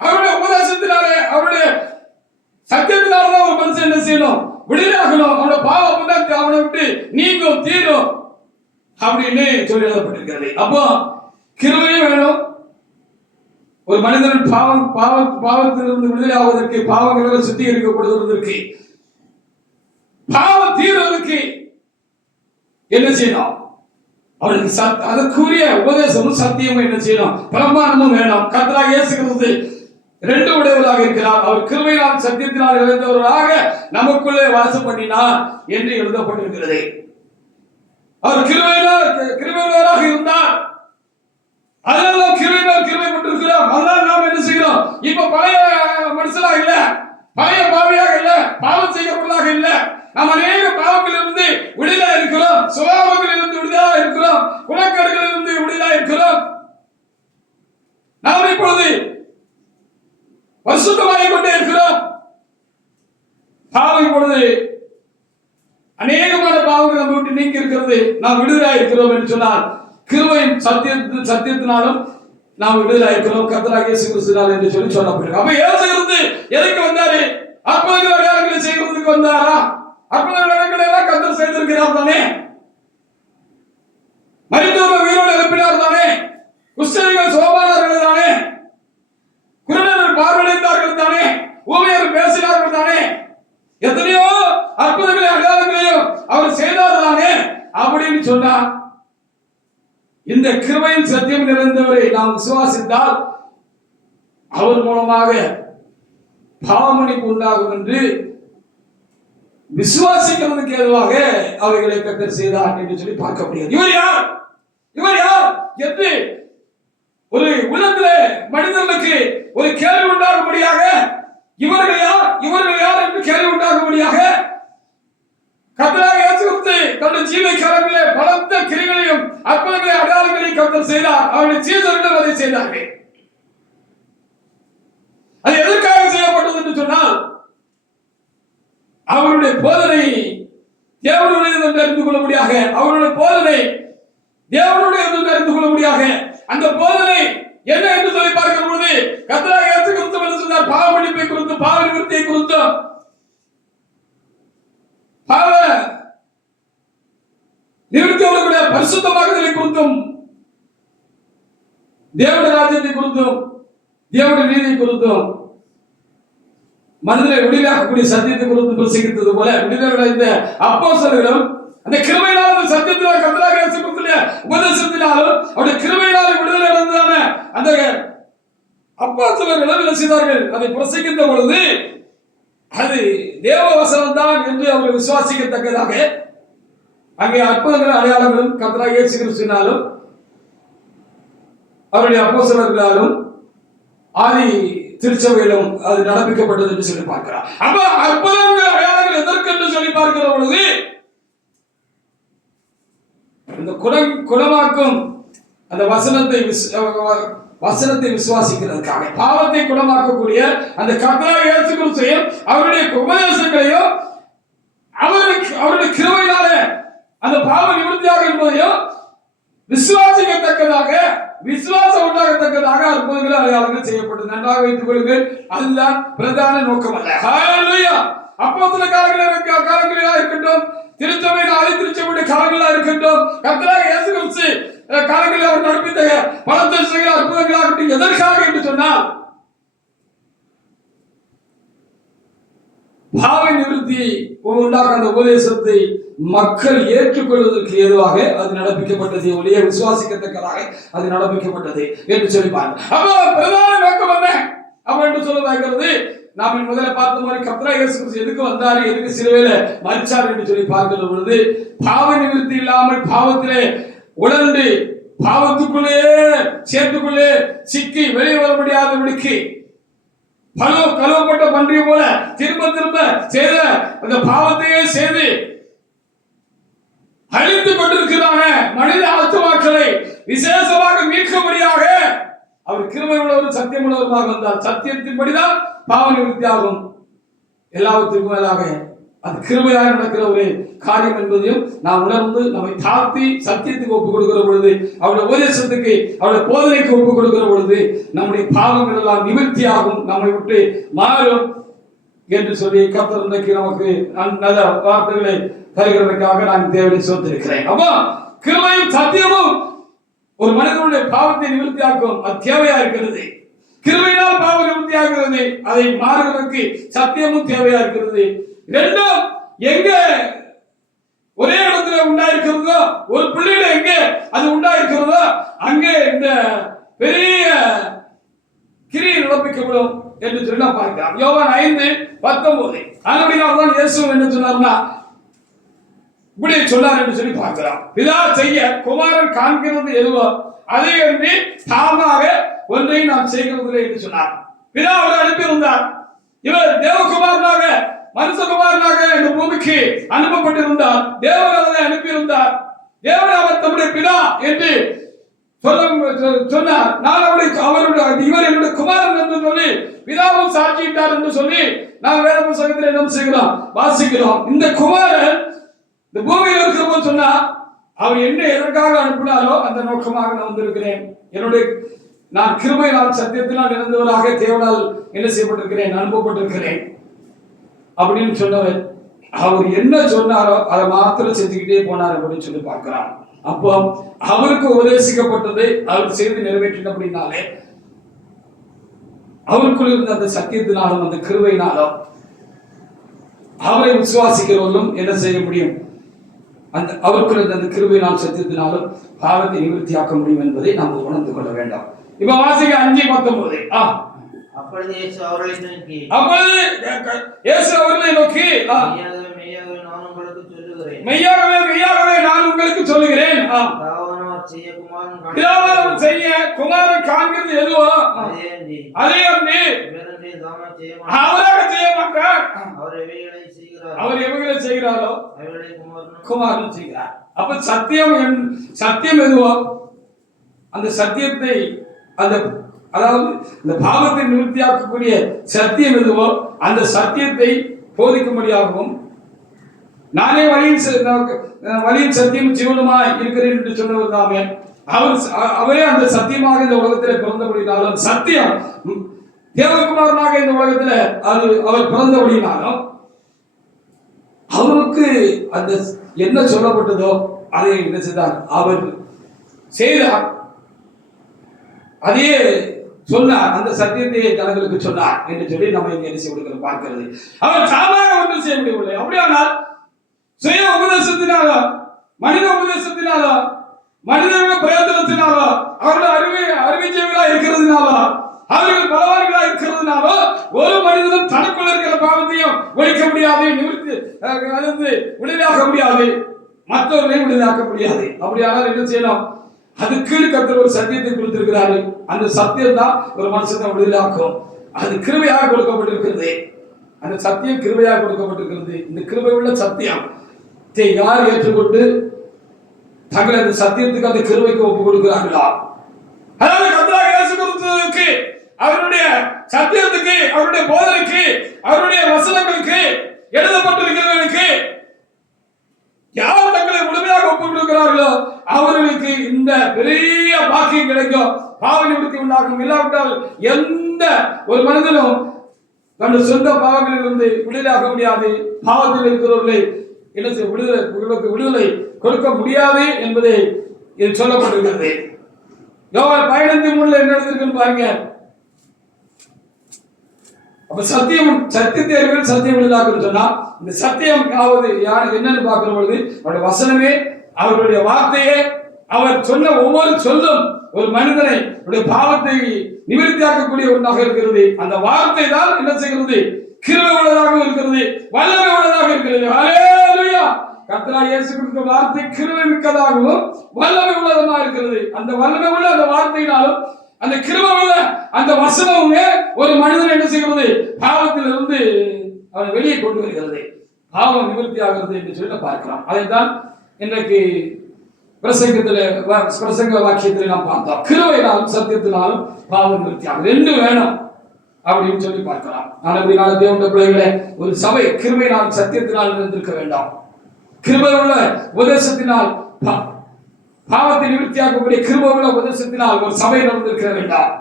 அவருடைய உபதேசத்தினாலே, அவருடைய சத்தியத்தினால்தான் ஒரு மனுஷன் என்ன செய்யணும், விடுதலையாகணும். அவனுடைய பாவம் தான் அவனை விட்டு நீங்கும், தீரும் அப்படின்னு சொல்லி எழுதப்பட்டிருக்கிறது. அப்போ கிருபையும் வேணும். ஒரு மனிதன் பாவத்திலிருந்து விடுதலை ஆவதற்கு, பாவங்களால் சுத்திகரிக்கப்படுவதற்கு, பாவம் தீர்வதற்கு என்ன செய்யணும், அவனுக்கு அதற்குரிய உபதேசமும் சத்தியமும் என்ன செய்யணும், பிரமாணமும் வேணும். கர்த்தராகிய இயேசு கிறிஸ்து ரெண்டு உடையவராக இருக்கிறார். அவர் கிருபையினால் சத்தியத்தினால் இழந்தவராக நமக்குள்ளே வாசம் பண்ணினார் என்று எழுதப்பட்டிருக்கிறது. அவர் கிருபையுள்ளவராக இருந்தார். அதனால கிருபையினால் கிருபைப்பட்டிருக்கிறோம். அதனால நாம் என்ன செய்கிறோம், இப்ப பழைய மனுஷனா இல்ல, பழைய பாவியாக இல்ல, பாவம் செய்யப்பட்டதாக இல்ல. நாம் அநேக பாவங்களிலிருந்து விடுதலை இருக்கிறோம், சுபாவங்களிலிருந்து விடுதலை இருக்கிறோம், குணக்கேடுகளிலிருந்து விடுதலை இருக்கிறோம். நாம் இப்பொழுது பரிசுத்தமாகிக் கொண்டே இருக்கிறோம். பாவம் இப்பொழுது அநேகமான பாவங்கள் நம்ம விட்டு நீங்கி இருக்கிறது, நாம் விடுதலை இருக்கிறோம் என்று சொன்னால் கிருபையின் சத்தியத்தினாலும் நாம் விடுதலை இருக்கிறோம், கர்த்தராகிய இயேசு கிறிஸ்துவினால் என்று சொல்லி சொல்லப்படுகிறது. அப்ப இயேசு கிறிஸ்து எதற்கு வந்தாரு, அற்புதங்கள் அடையாளங்களை செய்வதற்கு வந்தாரா? அற்புதங்கள் அடையாளங்களை எல்லாம் கர்த்தர் செய்திருக்கிறார் தானே. மரித்தோரை உயிரோடு எழுப்பினார் தானே. குஷ்டரோகிகள் சுகமானார்கள் தானே. குருடர்கள் பார்வையடைந்தார்கள் தானே. ஊமையர் பேசினார்கள் தானே. எத்தனையோ அற்புதங்களை அடையாளங்களையும் அவர் செய்தார் தானே. அப்படின்னு சொன்னா இந்த கிருபையின் சத்தியம் நிறைந்தவரை நாம் விசுவாசித்தால் அவர் மூலமாக பாவமன்னிப்பு உண்டாகும் என்று விசுவாசிக்கிறதுக்கு ஏதுவாக அவைகளை கர்த்தர் செய்தார் என்று சொல்லி பார்க்க முடியாது. இவர் யார், இவர் யார் என்று ஒரு உள்ளத்திலே மனிதர்களுக்கு ஒரு கேள்வி உண்டாகும்படியாக, இவர்கள் யார், இவர்கள் யார் என்று கேள்வி உண்டாகும்படியாக கர்த்தராகிய இயேசு கிறிஸ்து தன்னுடைய ஜீவனை காலங்களிலே பலத்த கிரியைகளையும் அற்புதங்களையும் அடையாளங்களையும் கர்த்தர் செய்தார். அவருடைய சீடர்கள் அதை செய்தார்கள். அவருடைய போதனை தேவனுடைய அறிந்து கொள்ளும்படியாக அந்த போதனை என்ன என்று சொல்லி பார்க்கிற பொழுது கர்த்தராகிய இயேசு கிறிஸ்து என்ன சொன்னார்? பாவ மன்னிப்பை குறித்து, பாவ நிவர்த்தியை குறித்து, பாவ நிவர்த்தியோட பரிசுத்தமாகுதலை குறித்தும், தேவனுடைய ராஜ்யத்தை குறித்தும், தேவனுடைய நீதியை குறித்தும், மனிதரை விடுதலையாக்கக்கூடிய சத்தியத்தை குறித்து பிரசங்கித்தது போல விடுதலையடைந்த அப்போஸ்தலர்களும் அந்த கிருபையினால் அந்த சத்தியத்தினால் கர்த்தராகிய இயேசு கிறிஸ்துவின் உபதேசத்தினாலும் அவருடைய கிருபையினால் விடுதலை அடைந்ததான அந்த அப்போஸ்தலர்களும் என்ன செய்தார்கள்? அதை பிரசங்கித்த பொழுது அது தேவ வசனம் தான் என்று அவர்கள் விசுவாசிக்கத்தக்கதாக அங்கே அற்புதங்கள் அடையாளங்களும் கர்த்தராகிய இயேசு கிறிஸ்துவினாலும் அவருடைய அப்போஸ்தலர்களாலும் ஆதி திருச்சபையிலும் அது நடப்பிக்கப்பட்டது என்று சொல்லி பார்க்கிறார். அப்ப அற்புதங்கள் அடையாளங்கள் எதற்கு என்று சொல்லி பார்க்கிற பொழுது இந்த குணமாக்கும் அந்த வசனத்தை விசுவாசிக்கிறதுக்காக, பாவத்தை குணமாக்கக்கூடிய அந்த கர்த்தராகிய இயேசு கிறிஸ்துவையும் அவருடைய உபதேசங்களையும் அவருடைய கிருபையினால அந்த பாவ நிவர்த்தியாக என்பதையும் விசுவாசிக்கத்தக்கதாக, விசுவாசம் உண்டாகத்தக்கதாக அற்புதங்கள் அடையாளங்கள் செய்யப்பட்டது. நன்றாக வைத்துக் கொள்ளுங்கள். அதுதான் பிரதான நோக்கம் அல்ல. ஹல்லேலூயா. அப்போஸ்தல காலங்களிலா இருக்கட்டும், திருச்சபையின் ஆதி திருச்சபையுடைய காலங்களா இருக்கட்டும், கர்த்தராகிய இயேசு கிறிஸ்து காலங்களில் அவர் நடப்பித்த பலத்த செய்கிற அற்புதங்களாகட்டும், எதற்காக என்று சொன்னால் பாவ நிவர்த்தி உண்டாக அந்த உபதேசத்தை மக்கள் ஏற்றுக்கொள்வதற்கு ஏதுவாக அது நடப்பிக்கப்பட்டது, ஒளிய விசுவாசிக்கத்தக்கதாக அது நடப்பிக்கப்பட்டது என்று சொல்லிப்பாங்க. அப்போ பிரதான நோக்கம் என்ன அப்ப என்று சொல்லுவாங்கிறது, நாம் முதல்ல பார்த்த மாதிரி கர்த்தராகிய இயேசு கிறிஸ்து எதுக்கு வந்தாரு, எதுக்கு சிலுவையில மரிச்சார் என்று சொல்லி பார்க்கிற பொழுது பாவ நிவர்த்தி இல்லாமல் பாவத்திலே உழந்து பாவத்துக்குள்ளே சேர்த்துக்குள்ளே சிக்கி வெளியே வர முடியாதபடிக்கு கழுவப்பட்ட பன்றியை போல திரும்ப திரும்ப செய்த அந்த பாவத்தையே செய்து அழித்துக் கொண்டிருக்கிறாங்க மனித ஆத்துமாக்களை விசேஷமாக மீட்கும்படியாக அவர் கிருபை உள்ளவர், சத்தியம் உள்ளவருமாக வந்தார். சத்தியத்தின்படிதான் பாவ நிவர்த்தி ஆகும். எல்லாவற்றிற்கும் மேலாக அது கிருபையாக நடக்கிற ஒரு காரியம் என்பதையும் நாம் உணர்ந்து நம்மை தாழ்த்தி சத்தியத்துக்கு ஒப்புக் கொடுக்கிற பொழுது, அவருடைய உபதேசத்துக்கு, அவருடைய போதனைக்கு ஒப்புக் கொடுக்கிற பொழுது நம்முடைய பாவங்கள் எல்லாம் நிவர்த்தி ஆகும், நம்மை விட்டு மாறும் என்று சொல்லி கர்த்தர் இன்றைக்கு நமக்கு நல்ல வார்த்தைகளை தருகிறதுக்காக நான் தேவனை சோத்திருக்கிறேன். அப்போ கிருபையும் சத்தியமும் ஒரு மனிதனுடைய பாவத்தை நிவர்த்தியாக்கும், அது தேவையா இருக்கிறது. கிருபையினால் பாவ நிவர்த்தி ஆகிறது, அதை மாறுவதற்கு சத்தியமும் தேவையா இருக்கிறது. ரெண்டும் எங்க ஒரே இடத்துல உண்டாயிருக்கிறதோ, ஒரு பிள்ளையில எங்க அது உண்டாயிருக்கிறதோ அங்கே இந்த பெரிய கிரியை நடப்பிக்கப்படும் என்று சொல்லி பார்க்கலாம். யோவான் 5:19. அதனால்தான் இயேசு என்ன சொன்னார்னா இப்படி சொன்னார் என்று சொல்லி பார்க்கலாம். பிதா செய்ய குமாரன் காண்கிறது எதுவோ அதை என்று தாமாக ஒன்றை நாம் செய்கிறதில்லை என்று சொன்னார். பிதா அவரை அனுப்பியிருந்தார். இவர் தேவகுமாரனாக, மனுஷகுமாரனாக இந்த பூமிக்கு அனுப்பப்பட்டிருந்தார். தேவன் அவரை அனுப்பியிருந்தார். தேவன் அவர் தம்முடைய பிதா என்று சொன்னார். நான் அவருடைய இவர் என்னுடைய குமாரன் என்று சொல்லி பிதாவும் சாட்சியிட்டார் என்று சொல்லி நாம் வேத புத்தகத்தில் என்ன செய்கிறோம், வாசிக்கிறோம். இந்த குமாரன் இந்த பூமியில் இருக்கிற போது சொன்னா அவர் என்ன எதற்காக அனுப்பினாரோ அந்த நோக்கமாக நான் வந்திருக்கிறேன். நான் கிருபையினால் சத்தியத்தினால் இருந்தவராக தேவனால் என்ன செய்யப்பட்டிருக்கிறேன், அனுப்பப்பட்டிருக்கிறேன் அப்படின்னு சொன்னவர். அவர் என்ன சொன்னாரோ அதை மாத்திரம் செஞ்சுக்கிட்டே போனார் அப்படின்னு சொல்லி பார்க்கிறான். அப்போ அவருக்கு உபதேசிக்கப்பட்டதை அவர் செய்து நிறைவேற்றின அப்படின்னாலே அவருக்குள் இருந்த அந்த சத்தியத்தினாலும் அந்த கிருபையினாலும் அவரை விசுவாசிக்கிறவர்களும் என்ன செய்ய முடியும், அந்த அவருக்குள் இருந்த அந்த கிருபையினால் சத்தியத்தினாலும் பாவத்தை நிவர்த்தியாக்க முடியும் என்பதை நாம் உணர்ந்து கொள்ள வேண்டாம். இப்ப வாசிக்க 5:19. அப்பொழுது இயேசு அவர்களை நோக்கி மெய்யாகவே நான் உங்களுக்கு சொல்லுகிறேன், குமாரன் காண்கிறது எதுவோ அதே அவராக செய்ய மாட்டார். அவர் எவைகளை செய்கிறாரோ குமாரன் செய்கிறார். அப்ப சத்தியம் எதுவோ அந்த சத்தியத்தை, அதாவது இந்த பாவத்தை நிவர்த்தியாக்கக்கூடிய சத்தியம் எதுவோ அந்த சத்தியத்தை போதிக்கும்படியாகவும் நானே வழியும் சத்தியம் ஜீவனுமாய் இருக்கிறேன் என்று சொன்னவர் தாமே. அவரே அந்த சத்தியமாக இந்த உலகத்திலே பிறந்தபடினாலும், சத்தியம் தேவகுமாரனாக இந்த உலகத்துல அவர் பிறந்தபடினாலும், அவருக்கு அந்த என்ன சொல்லப்பட்டதோ அதை என்ன செய்தார், அவர் செய்தார். அதையே சொன்னார், அந்த சத்தியத்தையே ஜனங்களுக்கு சொன்னார் என்று சொல்லி நம்ம இங்கே என்ன செய்ய பார்க்கிறது. அவர் சாமாக ஒன்றும் செய்ய முடியவில்லை. அப்படியானால் சுய உபதேசத்தினாலோ, மனித உபதேசத்தினாலோ, மனிதனுடைய பிரயோஜனத்தினாலோ, அவர்கள் அறிவிச்சவர்களா இருக்கிறதுனாலோ, அவர்கள் பலவான்களா இருக்கிறதுனாலோ, ஒரு மனிதனும் தனக்குள்ள இருக்கிற பாவத்தையும் ஒழிக்க முடியாது, நிவர்த்தி விடுதலாக்க முடியாது, மற்றவர்களையும் விடுதலாக்க முடியாது. அப்படியானால் என்ன செய்யலாம்? அதுக்கு கர்த்தர் ஒரு சத்தியத்தை கொடுத்திருக்கிறாரு. அந்த சத்தியம் தான் ஒரு மனுஷனை விடுதலாக்கும். அது கிருபையாக கொடுக்கப்பட்டிருக்கிறது. அந்த சத்தியம் கிருபையாக கொடுக்கப்பட்டிருக்கிறது. இந்த கிருபை உள்ள சத்தியத்தை யார் ஏற்றுக்கொண்டு தங்களை அந்த சத்தியத்துக்கு அந்த கிருபைக்கு ஒப்பு கொடுக்கிறார்களா, அதாவது கர்த்தராகிய இயேசு கிறிஸ்துவுக்கு, அவருடைய சத்தியத்துக்கு, அவருடைய போதனைக்கு, அவருடைய வசனங்களுக்கு, எழுதப்பட்டிருக்கிறவர்களுக்கு யார் தங்களை முழுமையாக ஒப்பு கொடுக்கிறார்களோ அவர்களுக்கு இந்த பெரிய பாக்கியம் கிடைக்கும். பாவ நிவர்த்தி உண்டாகும். இல்லாவிட்டால் எந்த ஒரு மனிதனும் தன்னுடைய சொந்த பாவங்களிலிருந்து விடுதலையாக முடியாது. பாவத்தில் இருக்கிறவர்களை என்ன செய்ய விடுதலை கொடுக்க முடியாது என்பதை இது சொல்லப்பட்டிருக்கிறது. யோவான் 15:3 என்ன எழுதிருக்குன்னு பாருங்க. அப்ப சத்தியத்தை அறிவில் சத்தியம் விடுதலாக்குன்னு சொன்னா, இந்த சத்தியம் ஆவது யார் என்னன்னு பார்க்கிற பொழுது அவருடைய வசனமே, அவருடைய வார்த்தையே, அவர் சொன்ன ஒவ்வொரு சொல்லும் ஒரு மனிதனை பாவத்தை நிவர்த்தியாக்கக்கூடிய ஒன்றாக இருக்கிறது. அந்த வார்த்தை தான் என்ன செய்கிறது? கிருபை உள்ளதாக இருக்கிறது, வல்லமை உள்ளதாக இருக்கிறது. ஹல்லேலூயா! கர்த்தராகிய இயேசு கிறிஸ்துவின் வார்த்தை கிருபை மிக்கதாகவும் வல்லமை உள்ளதாக இருக்கிறது. அந்த வல்லமை உள்ள அந்த வார்த்தையினாலும் அந்த கிருபை உள்ள அந்த வசனமுமே ஒரு மனிதன் என்ன செய்கிறது? பாவத்திலிருந்து அவனை வெளியே கொண்டு வருகிறது, பாவம் நிவர்த்தி ஆகிறது என்று சொல்லி பார்க்கலாம். அதைத்தான் இன்றைக்கு பிரசங்க வாக்கியத்தில் நாம் பார்த்தோம். கிருபையினாலும் சத்தியத்தினாலும் பாவம் நிவர்த்தி ஆகும். ரெண்டு வேணும் அப்படின்னு சொல்லி பார்க்கலாம். ஆனால் தேவனுடைய பிள்ளைகளே, ஒரு சபை கிருபையினால் சத்தியத்தினால் இருந்திருக்க வேண்டாம். கிருபை உள்ள உபதேசத்தினால் பாவத்தை நிவர்த்தியாக்கக்கூடிய கிருபை உள்ள உபதேசத்தினால் ஒரு சபை நடந்திருக்க வேண்டாம்.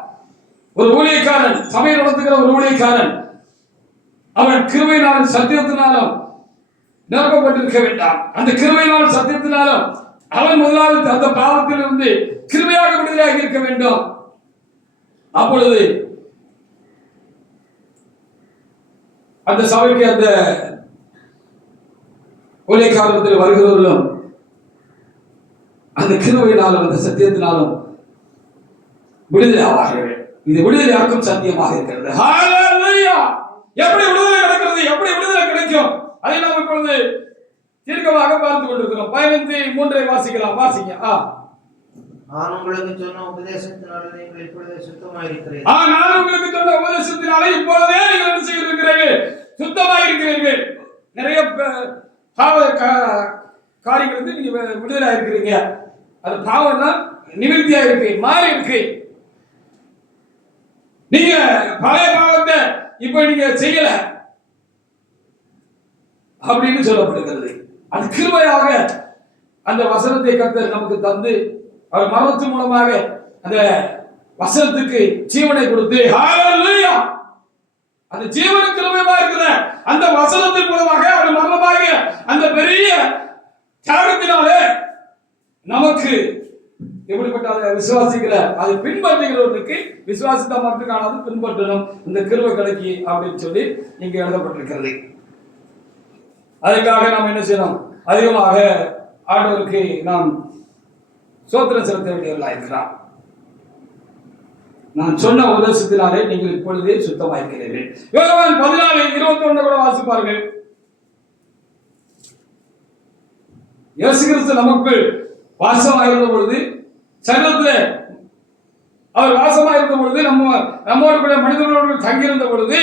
ஒரு ஊழியக்காரன், சபை நடத்துகிற ஒரு ஊழியக்காரன், அவன் கிருபையினாலும் சத்தியத்தினாலும் நிரப்பப்பட்டிருக்க வேண்டாம். அந்த கிருபையினாலும் சத்தியத்தினாலும் அவன் முதலாவது அந்த பாவத்தில் இருந்து கிருபையாக விடுதலையாக இருக்க வேண்டும். அப்பொழுது அந்த சபைக்கு அந்த ஊழியக்காரத்தில் வருகிறவர்களும் அந்த கிருபையினாலும் அந்த சத்தியத்தினாலும் விடுதலை ஆவார்கள். இது விடுதலையாக்கும் சத்தியமாக இருக்கிறது. ஹல்லேலூயா! எப்படி விடுதலை கிடைக்கிறது? எப்படி விடுதலை கிடைக்கும்? அதை நாம் இப்பொழுது தீர்க்கமாக பார்த்து கொண்டிருக்கிறோம். 15:3 வாசிக்கலாம். வாசிங்க. நான் உங்களுக்கு சொன்ன உபதேசத்தினாலே நீங்கள் இப்பொழுதே சுத்தமாயிருக்கிறீர்கள். நான் உங்களுக்கு சொன்ன உபதேசத்தினாலே இப்பொழுதே நீங்கள் என்ன செய்கிறீர்கள்? சுத்தமாயிருக்கிறீர்கள். நிறைய பாவ காரியங்களுக்கு நீங்க விடுதலை இருக்கிறீங்க. அது பாவம்னா நிவர்த்தியா இருக்கு, மாறி இருக்கு. நீங்க பழைய பாவத்தை இப்ப நீங்க செய்யல அப்படின்னு சொல்லப்படுகிறது. அது கிருபையாக அந்த வசனத்தை கர்த்தர் நமக்கு தந்து, அவர் மரணத்தின் மூலமாக அந்த வசனத்துக்கு ஜீவனை கொடுத்து, ஹல்லேலூயா, அந்த ஜீவன கிருபையா இருக்கிற அந்த வசனத்தின் மூலமாக அவர் மரணமாக அந்த பெரிய தியாகத்தினாலே நமக்கு எப்படிப்பட்ட விசுவாசிக்கிற அதை பின்பற்றுகிறவர்களுக்கு விசுவாசித்தா மட்டும் காணாது பின்பற்றணும் இந்த கிருபை கிடைக்கி அப்படின்னு சொல்லி இங்க எழுதப்பட்டிருக்கிறது. அதுக்காக நாம் என்ன செய்யணும்? அதிகமாக ஆண்டவருக்கு நாம் சோத்திரம் செலுத்த வேண்டியவர்களாக இருக்கிறார். நான் சொன்ன உபதேசத்தினாலே நீங்கள் இப்பொழுதே சுத்தமாயிருக்கிறீர்கள். யோவான் 14:21 கூட வாசிப்பார்கள். இயேசு கிறிஸ்து நமக்கு வாசமாயிருந்த பொழுது, சரீரத்திலே அவர் வாசமாயிருந்த பொழுது, நம்மோடு கூட மனிதர்களோடு தங்கியிருந்த பொழுது,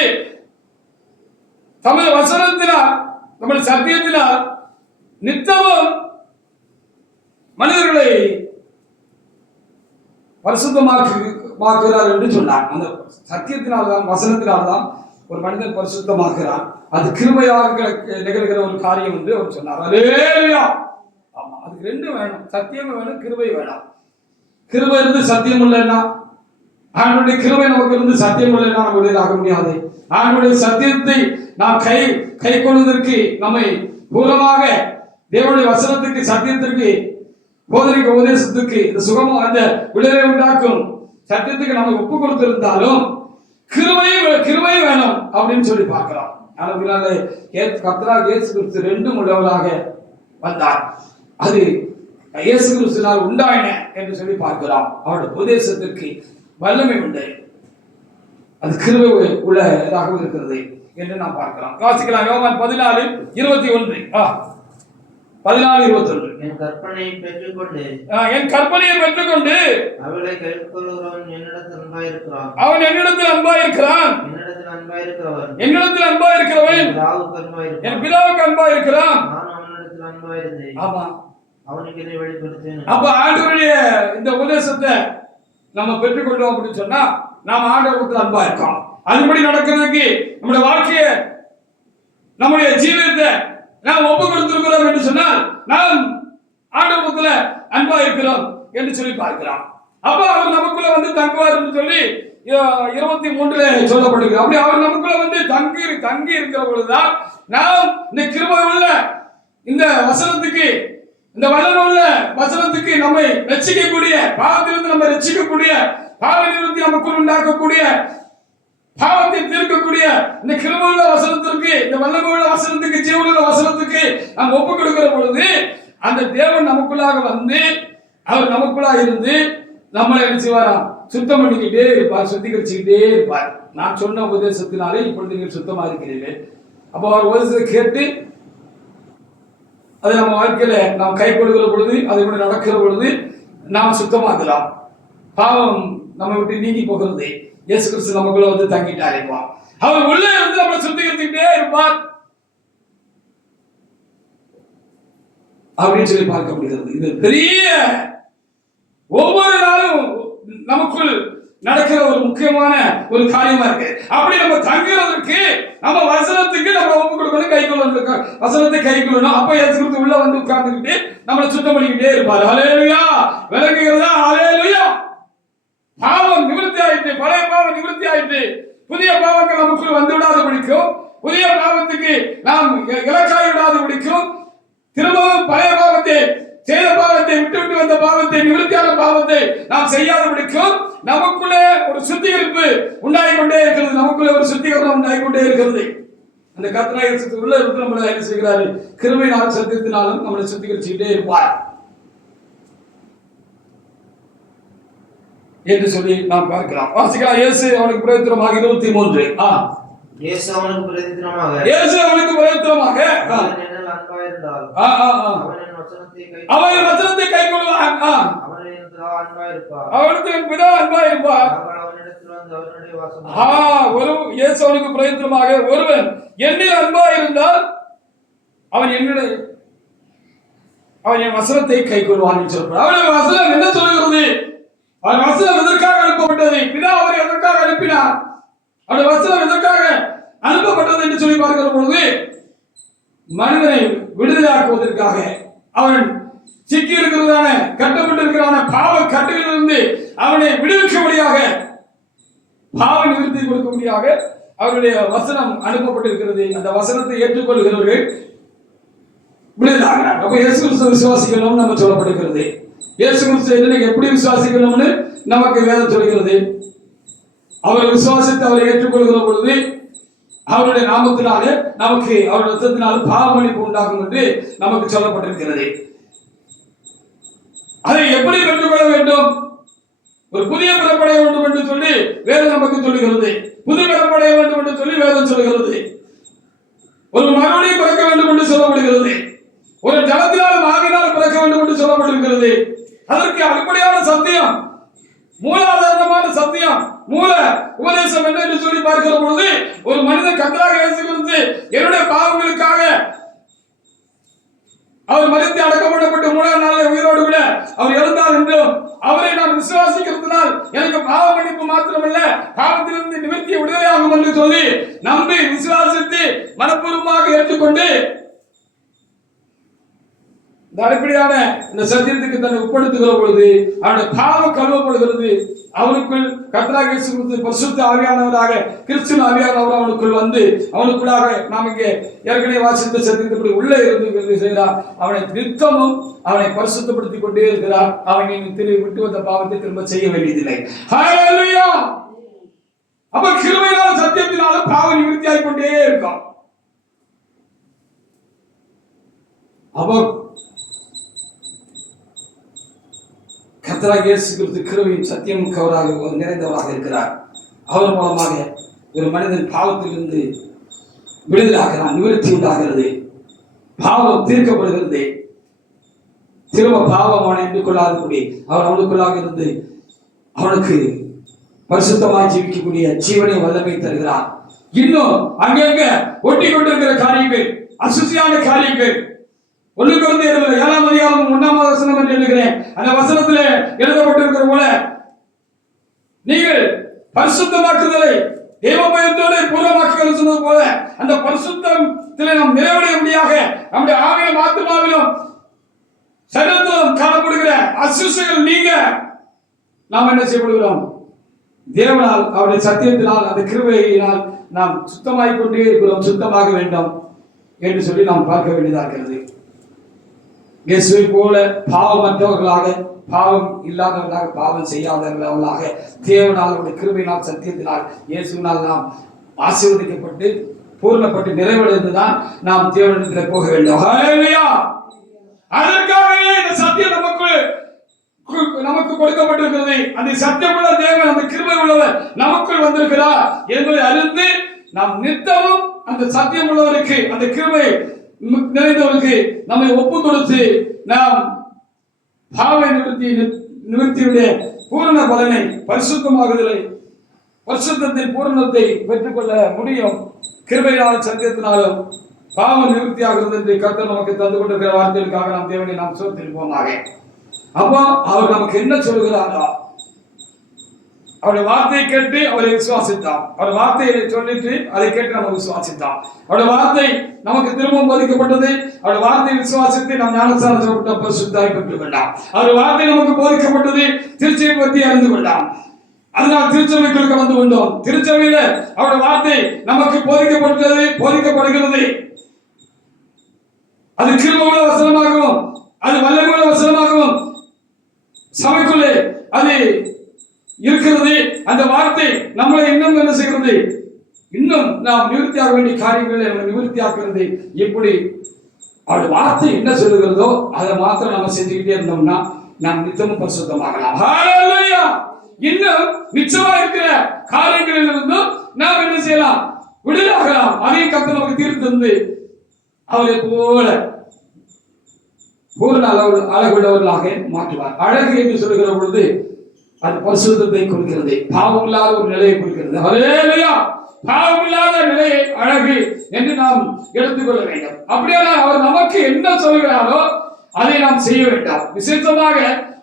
தமது வசனத்தினால், நம்முடைய சத்தியத்தினால் நித்தமும் மனிதர்களை பரிசுத்தமாக்குகிறார் என்று சொன்னார். அந்த சத்தியத்தினால்தான், வசனத்தினால்தான் ஒரு மனிதன் பரிசுத்தமாகிறான், அது கிருபையாக நிகழ்கிற ஒரு காரியம் என்று அவர் சொன்னார். அல்லேலூயா. ஆமா, அதுக்கு ரெண்டும் வேணும், சத்தியம் வேணும், கிருபை வேணும். கிருபை இருந்து சத்தியம் இல்லைன்னா, ஆண்டவருடைய கிருபை நமக்கு இருந்து சத்தியம் இல்லைன்னா நம்ம ஆக முடியாது. ஆண்டவருடைய சத்தியத்தை நாம் கை கொள்வதற்கு, நம்மை பூர்வமாக தேவனுடைய வசனத்துக்கு, சத்தியத்திற்கு, போதனைக்கு, உபதேசத்துக்கு, இந்த சுகமும் அந்த விடுதலை உண்டாக்கும் சத்தியத்துக்கு நம்ம ஒப்பு கொடுத்திருந்தாலும் கிருபை வேணும் அப்படின்னு சொல்லி பார்க்கலாம். ஆனால் கர்த்தராகிய இயேசு கிறிஸ்து ரெண்டும் உள்ளவராக வந்தார். அது இயேசு கிறிஸ்துவினால் உண்டாயின என்று சொல்லி பார்க்கிறோம். அவருடைய உபதேசத்திற்கு வல்லமை உண்டு, அது கிருபை உள்ளதாக இருக்கிறது என்று நாம் பார்க்கிறோம். வாசிக்கலாம். யோவான் 14:21. 14:21. என் கற்பனையை பெற்றுக்கொண்டு அவளை கைக்கொள்கிறவன் என்னிடத்தில் அன்பாயிருக்கிறான். அவன் என்னிடத்தில் அன்பாயிருக்கிறான். என்னிடத்தில் அன்பாயிருக்கிறவன் என் பிதாவுக்கு அன்பாயிருக்கிறான். நான் அவனிடத்தில் அன்பாயிருந்தேன். ஆமா, அவனுக்கு இதை வெளிப்படுத்தேன். அப்ப ஆண்டவருடைய இந்த உபதேசத்தை நம்ம பெற்றுக்கொண்டோம் அப்படின்னு சொன்னா நாம் ஆண்டவருக்கு அன்பா இருக்கோம். அதுபடி நடக்கிறதுக்கு நம்முடைய வாழ்க்கையை, நம்முடைய ஜீவிதத்தை நாம் ஒப்பு கொடுத்திருக்கிறோம் என்று சொன்னால் நாம் ஆண்டவரத்துல அன்பா இருக்கிறோம் என்று சொல்லி பார்க்கிறோம். அப்ப அவர் நமக்குள்ள வந்து தங்குவார் என்று சொல்லி 23 சொல்லப்படுகிறது. அப்படி அவர் நமக்குள்ள வந்து தங்கி இருக்கிற பொழுதுதான் நாம் இந்த கிருபை உள்ள இந்த வசனத்துக்கு, இந்த வல்லமை உள்ள வசனத்துக்கு நம்மை ரட்சிக்கக்கூடிய, பாவத்திலிருந்து நம்மை ரட்சிக்கக்கூடிய, பாவ நிவர்த்தி நமக்குள் உண்டாக்கக்கூடிய, பாவத்தை தீர்க்கக்கூடிய இந்த கிருபையுள்ள வசனத்திற்கு, இந்த வல்லமையுள்ள வசனத்துக்கு, ஜீவனுள்ள வசனத்துக்கு நாம் ஒப்பு கொடுக்கிற பொழுது அந்த தேவன் நமக்குள்ளாக வந்து அவர் நமக்குள்ளாக இருந்து நம்மளை என்ன செய்வாராம்? சுத்தம் பண்ணிக்கிட்டே இருப்பார், சுத்திகரிச்சுக்கிட்டே இருப்பார். நான் சொன்ன உபதேசத்தினாலே இப்பொழுது நீங்கள் சுத்தமா இருக்கிறீர்கள். அப்போ அவர் உபதேசத்தை கேட்டு அது நம்ம வாழ்க்கையில நாம் கை கொடுக்கிற பொழுது, அதை கூட நடக்கிற பொழுது நாம் சுத்தமாகலாம். பாவம் நம்ம விட்டு நீங்கி போகிறது. இயேசு கிறிஸ்து நமக்குள்ள வந்து தங்கிட்டார். அவர் உள்ளே இருந்து நம்மளை சுத்திகரிச்சுக்கிட்டே இருப்பார் அப்படின்னு சொல்லி பார்க்க முடிகிறது. இது பெரிய ஒவ்வொரு நாளும் நமக்குள் நடக்கிற ஒரு முக்கியமான ஒரு காரியமா இருக்கு. அப்படி நம்ம தங்குறதுக்கு நம்ம வசனத்துக்கு நம்ம ஒப்பு கொடுக்கணும், கை கொள்ளணும், வசனத்தை கை கொள்ளணும். அப்ப இயேசு கிறிஸ்து உள்ள வந்து உட்கார்ந்துக்கிட்டு நம்மளை சுத்தம் பண்ணிக்கிட்டே இருப்பார். ஹல்லேலூயா. விளங்குகிறதா? ஹல்லேலூயா. பாவம் நிவர்த்தி ஆயிட்டு, பழைய பாவம் நிவர்த்தி ஆயிட்டு, புதிய பாவங்கள் நமக்குள் வந்து விடாது பிடிக்கும், புதிய பாவத்துக்கு நாம் இலக்காய் விடாது பிடிக்கும், திரும்பவும் பழைய பாவத்தை, செய்த பாவத்தை, விட்டு வந்த பாவத்தை, நிவர்த்தியான பாவத்தை நாம் செய்யாத பிடிக்கும். நமக்குள்ளே ஒரு சுத்திகரிப்பு உண்டாகிக்கொண்டே இருக்கிறது, நமக்குள்ளே ஒரு சுத்திகரணம் உண்டாகிக்கொண்டே இருக்கிறது. அந்த கர்த்தராகிய உள்ள இருந்து நம்மளை என்ன செய்கிறாரு? கிருபையினாலும் சத்தியத்தினாலும் நம்மளை சுத்திகரிச்சுக்கிட்டே இருப்பார் என்று சொல்லி நாம் பார்க்கலாம். வாசிக்கலாம். இயேசு அவனுக்கு பிரயோஜனமாக 23. இயேசு அவனுக்கு பிரயோஜனமாக அவன் வசனத்தை கைக்கொள்வான். அவனுக்கு என் பிதா அன்பாயிருப்பார். ஒரு இயேசு அவனுக்கு பிரயோஜனமாக ஒருவன் என்னில் அன்பாயிருந்தால் அவன் என் வசனத்தை கைக்கொள்வான் என்று சொல்றான். அவனுடைய வசனம் என்ன சொல்கிறது? அவன் வசனம் எதற்காக அனுப்பப்பட்டது? பிதா அவரை எதற்காக அனுப்பினார்? அவருடைய வசனம் எதற்காக அனுப்பப்பட்டது என்று சொல்லி பார்க்கிற பொழுது மனிதனை விடுதலையாக்குவதற்காக, அவன் சிக்கி இருக்கிறதான, கட்டப்பட்டிருக்கிறான பாவ கட்டுகளிலிருந்து அவனை விடுவிக்கும்படியாக, பாவ நிவர்த்தி கொடுக்கும்படியாக அவருடைய வசனம் அனுப்பப்பட்டிருக்கிறது. அந்த வசனத்தை ஏற்றுக்கொள்கிறவர்கள் விடுதலையாகிறார். அப்ப இயேசு கிறிஸ்து விசுவாசிக்கணும் நம்ம சொல்லப்படுகிறது. இயேசு கிறிஸ்து எப்படி விசுவாசிக்கணும்னு நமக்கு வேதம் சொல்கிறது. அவர் விசுவாசித்து அவரை ஏற்றுக்கொள்கிற பொழுது அவருடைய நாமத்தினாலே நமக்கு, அவருடைய ரத்தத்தினாலே பாவ மன்னிப்பு உண்டாகும் என்று நமக்கு சொல்லப்பட்டிருக்கிறது. அதை எப்படி பெற்றுக்கொள்ள வேண்டும்? ஒரு புதிய பிறப்படைய வேண்டும் என்று சொல்லி வேதம் நமக்கு சொல்லுகிறது. புதிய பிறப்படைய வேண்டும் என்று சொல்லி வேதம் சொல்லுகிறது. ஒரு மறுபடியும் பிறக்க வேண்டும் என்று சொல்லப்படுகிறது. ஒரு ஜலத்தினால் ஆவியினால் பிறக்க வேண்டும் என்று சொல்லப்பட்டிருக்கிறது. அதற்கு அடிப்படையான சத்தியம், மூலாதாரமான சத்தியம், மூல உபதேசம் என்ன என்று சொல்லி பார்க்கிற பொழுது, ஒரு மனிதன் கர்த்தராகிய இயேசு கிறிஸ்து என்னுடைய பாவங்களுக்காக அவர் மரித்து அடக்கப்பட்டு 3ஆம் நாளில் உயிரோடு விட அவர் இறந்தார் என்றும், அவரை நான் விசுவாசிக்கிறதுனால் எனக்கு பாவ மன்னிப்பு மாத்திரமல்ல, பாவத்திலிருந்து நிவர்த்திய விடுதலையாக ஆகும் என்று சொல்லி நம்பி விசுவாசித்து மனப்பூர்வமாக ஏற்றுக்கொண்டு இந்த அடிப்படையான இந்த சத்தியத்துக்கு தன்னை உட்படுத்துகிற பொழுது அவனுடைய பாவம் கழுவப்படுகிறது. அவனுக்குள் கர்த்தராகிய இயேசு கிறிஸ்து பரிசுத்த ஆவியானவராக கிறிஸ்துவின் ஆவியானவர் அவனுக்குள் வந்து அவனுக்குள்ளாக நாம் இங்கே ஏற்கனவே வாசித்த சத்தியத்துக்குள் உள்ளே இருந்து செய்கிறார். அவனை நித்தமும் அவனை பரிசுத்தப்படுத்திக் கொண்டே இருக்கிறார். அவனை விட்டு வந்த பாவத்தை திரும்ப செய்ய வேண்டியதில்லை. ஹல்லேலூயா. அப்ப கிருபையினால சத்தியத்தினால பாவ நிவர்த்தி ஆகிக் கொண்டே இருக்கும். அப்ப கர்த்தராகிய இயேசு கிறிஸ்து கிருபையும் சத்தியமும் கவராக நிறைந்தவராக இருக்கிறார். அவர் மூலமாக ஒரு மனிதன் பாவத்திலிருந்து விடுதலாகிறான், நிவர்த்தி உண்டாகிறது, பாவம் தீர்க்கப்படுகிறது. திரும்ப பாவம் அவனை எண்ணிக்கொள்ளாதபடி அவர் அவனுக்குள்ளாக இருந்து அவனுக்கு பரிசுத்தமாய் ஜீவிக்கக்கூடிய ஜீவனை வல்லமை தருகிறார். இன்னும் அங்கங்க ஒட்டி கொண்டிருக்கிற காரியங்கள், அசுசியான காரியங்கள், 1 கொரிந்தியர் 7ஆம் அதிகாரம் 1ஆம் வசனம் என்று எழுதுகிறேன். அந்த வசனத்திலே எழுதப்பட்டிருக்கிற போல நீங்கள் பரிசுத்தமாக்குதலை தேவ பயத்தோடு பூர்ணமாக்குதல் சொன்னது போல அந்த பரிசுத்தத்திலே நாம் நிறைவடையும்படியாக நம்முடைய ஆவியிலும் ஆத்துமாவிலும் சரீரத்திலும் காணப்படுகிற அசுசிகள் நீங்க நாம் என்ன செய்யப்படுகிறோம்? தேவனால் அவருடைய சத்தியத்தினால் அந்த கிருபையினால் நாம் சுத்தமாகிக் கொண்டே இருக்கிறோம். சுத்தமாக வேண்டும் என்று சொல்லி நாம் பார்க்க வேண்டியதாக இருக்கிறது. இயேசுவை போல பாவமற்றவர்களாக, பாவம் இல்லாதவர்களாக, பாவம் செய்யாதவர்களாக தேவனால் அவருடைய கிருபையினால் சத்தியத்தினால் இயேசுவினால் நாம் ஆசீர்வதிக்கப்பட்டு பூர்ணப்பட்டு நிறைவடைந்துதான் நாம் தேவனிடத்தில் போக வேண்டும். ஹல்லேலூயா. அதற்காகவே இந்த சத்தியம் நமக்கு கொடுக்கப்பட்டிருக்கிறது. அந்த சத்தியமுள்ள தேவன், அந்த கிருபை உள்ளவர் நமக்குள் வந்திருக்கிறார் என்பதை அறிந்து நாம் நித்தமும் அந்த சத்தியம் உள்ளவருக்கு, அந்த கிருபை நிறைந்தவருக்கு நம்மை ஒப்பு கொடுத்து நாம் பாவ நிவர்த்தியுடைய பூரண பலனை, பரிசுத்தமாகுதலை, பரிசுத்தத்தின் பூரணத்தை பெற்றுக்கொள்ள முடியும். கிருபையினாலும் சத்தியத்தினாலும் பாவம் நிவர்த்தி ஆகிறது என்று கர்த்தர் நமக்கு தந்து கொண்டிருக்கிற வார்த்தைகளுக்காக நாம் தேவனை நாம் சோத்திருப்போமாக. அப்போ அவர் நமக்கு என்ன சொல்கிறாரோ அவருடைய வார்த்தையை கேட்டு அவரை விசுவாசித்தார். அவருடைய வார்த்தையை சொல்லிட்டு அதை கேட்டு நம்ம விசுவாசித்தார். அவருடைய வார்த்தை நமக்கு திரும்பவும் போதிக்கப்பட்டது. அவருடைய வார்த்தையை விசுவாசித்து நாம் ஞானஸ்நானம் செய்யப்பட்ட பரிசுத்தத்தை பெற்றுக் கொண்டாம். அவருடைய வார்த்தை நமக்கு போதிக்கப்பட்டது. திருச்சபையை பற்றி அறிந்து கொண்டாம். அதனால் திருச்சபைகளுக்கு வந்து கொண்டோம். திருச்சபையில அவருடைய வார்த்தை நமக்கு போதிக்கப்பட்டது, போதிக்கப்படுகிறது. அது கிருபையுள்ள வசனமாகவும் அது வல்லமையுள்ள வசனமாகவும் சபைக்குள்ளே அது இருக்கிறது. அந்த வார்த்தை நம்மளை இன்னும் என்ன செய்கிறது? இன்னும் நாம் நிவர்த்தியாக வேண்டிய காரியங்களை நம்ம நிவர்த்தியாக்குறது. எப்படி அவருடைய வார்த்தை என்ன சொல்லுகிறதோ அதை மாத்திரம் நம்ம செஞ்சுக்கிட்டே இருந்தோம்னா நாம் நித்தமும் பரிசுத்தமாகலாம். ஹல்லேலூயா. இன்னும் மிச்சமா இருக்கிற காரியங்களில் இருந்தும் நாம் என்ன செய்யலாம்? விடுதலாகலாம். அதையும் கர்த்தர் நமக்கு தீர்த்து தந்து அவரை போல பூரண அழகுள்ளவர்களாக மாற்றுவார். அழகு என்று சொல்லுகிற பொழுது அது பரிசுத்தத்தை குறிக்கிறது, பாவம் இல்லாத ஒரு நிலையை குறிக்கிறது. ஹல்லேலூயா. பாவம் இல்லாத நிலையை அழகு என்று நாம் எடுத்துக்கொள்ள வேண்டும். அப்படியானால் அவர் நமக்கு என்ன சொல்கிறாரோ அதை நாம் செய்ய வேண்டாம். விசேஷமாக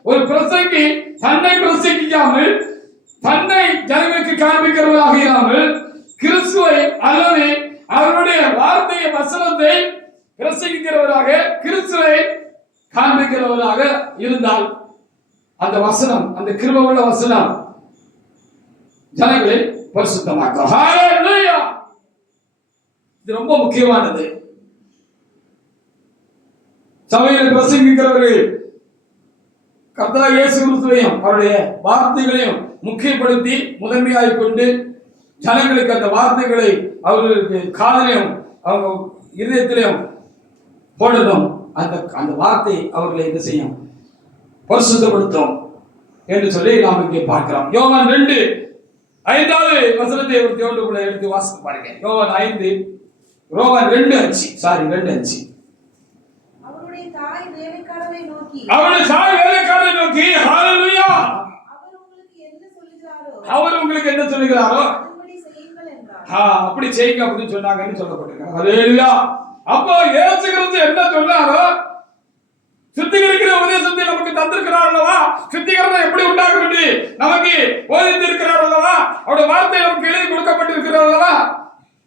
ஒரு பிரசங்கி தன்னை பிரசங்கிக்காமல் தன்னை ஜனங்களுக்கு காண்பிக்கிறவராக இல்லாமல் கிறிஸ்துவை அல்லது அவருடைய வார்த்தையை வசனத்தை பிரசங்கிக்கிறவராக, கிறிஸ்துவை காண்பிக்கிறவராக இருந்தால் அந்த வசனம், அந்த கிருபை உள்ள வசனம் ஜனங்களை பரிசுத்தமாக்கும். ஹல்லேலூயா. இது ரொம்ப முக்கியமானது. சபையில் பிரசங்கிக்கிறவர்கள் கர்த்தராகிய இயேசு கிறிஸ்துவையும் அவருடைய வார்த்தைகளையும் முக்கியப்படுத்தி முதன்மையாய் கொண்டு ஜனங்களுக்கு அந்த வார்த்தைகளை அவர்களுக்கு காதலையும் அவங்க இதயத்திலையும் போடணும். அந்த வார்த்தை அவர்களை என்ன செய்யும்? பரிசுத்தப்படுத்தும் என்று சொல்லி நாம் இங்கே பார்க்கிறோம். யோவான் 2:5 வசனத்தை ஒரு தேவனுக்குள்ள எடுத்து வாசித்து பாருங்க. யோவான் 2:5 அவருடைய தாய் வேலைக்காரரை நோக்கி ஹல்லேலூயா. அவர் உங்களுக்கு என்ன சொல்லுகிறாரோ அப்படி செய்யுங்க அப்படின்னு சொன்னாங்கன்னு சொல்லப்பட்டிருக்காங்க. ஹல்லேலூயா. அப்போ இயேசு கிறிஸ்து என்ன சொன்னாரோ சுத்திகரிக்கிற உபதேசத்தை நமக்கு தந்திருக்கிறார் அல்லவா? சுத்திகரணம் எப்படி உண்டாகும் என்று நமக்கு போதித்திருக்கிறார் அல்லவா? அவருடைய வார்த்தை நமக்கு எழுதி கொடுக்கப்பட்டிருக்கிறார் அல்லவா?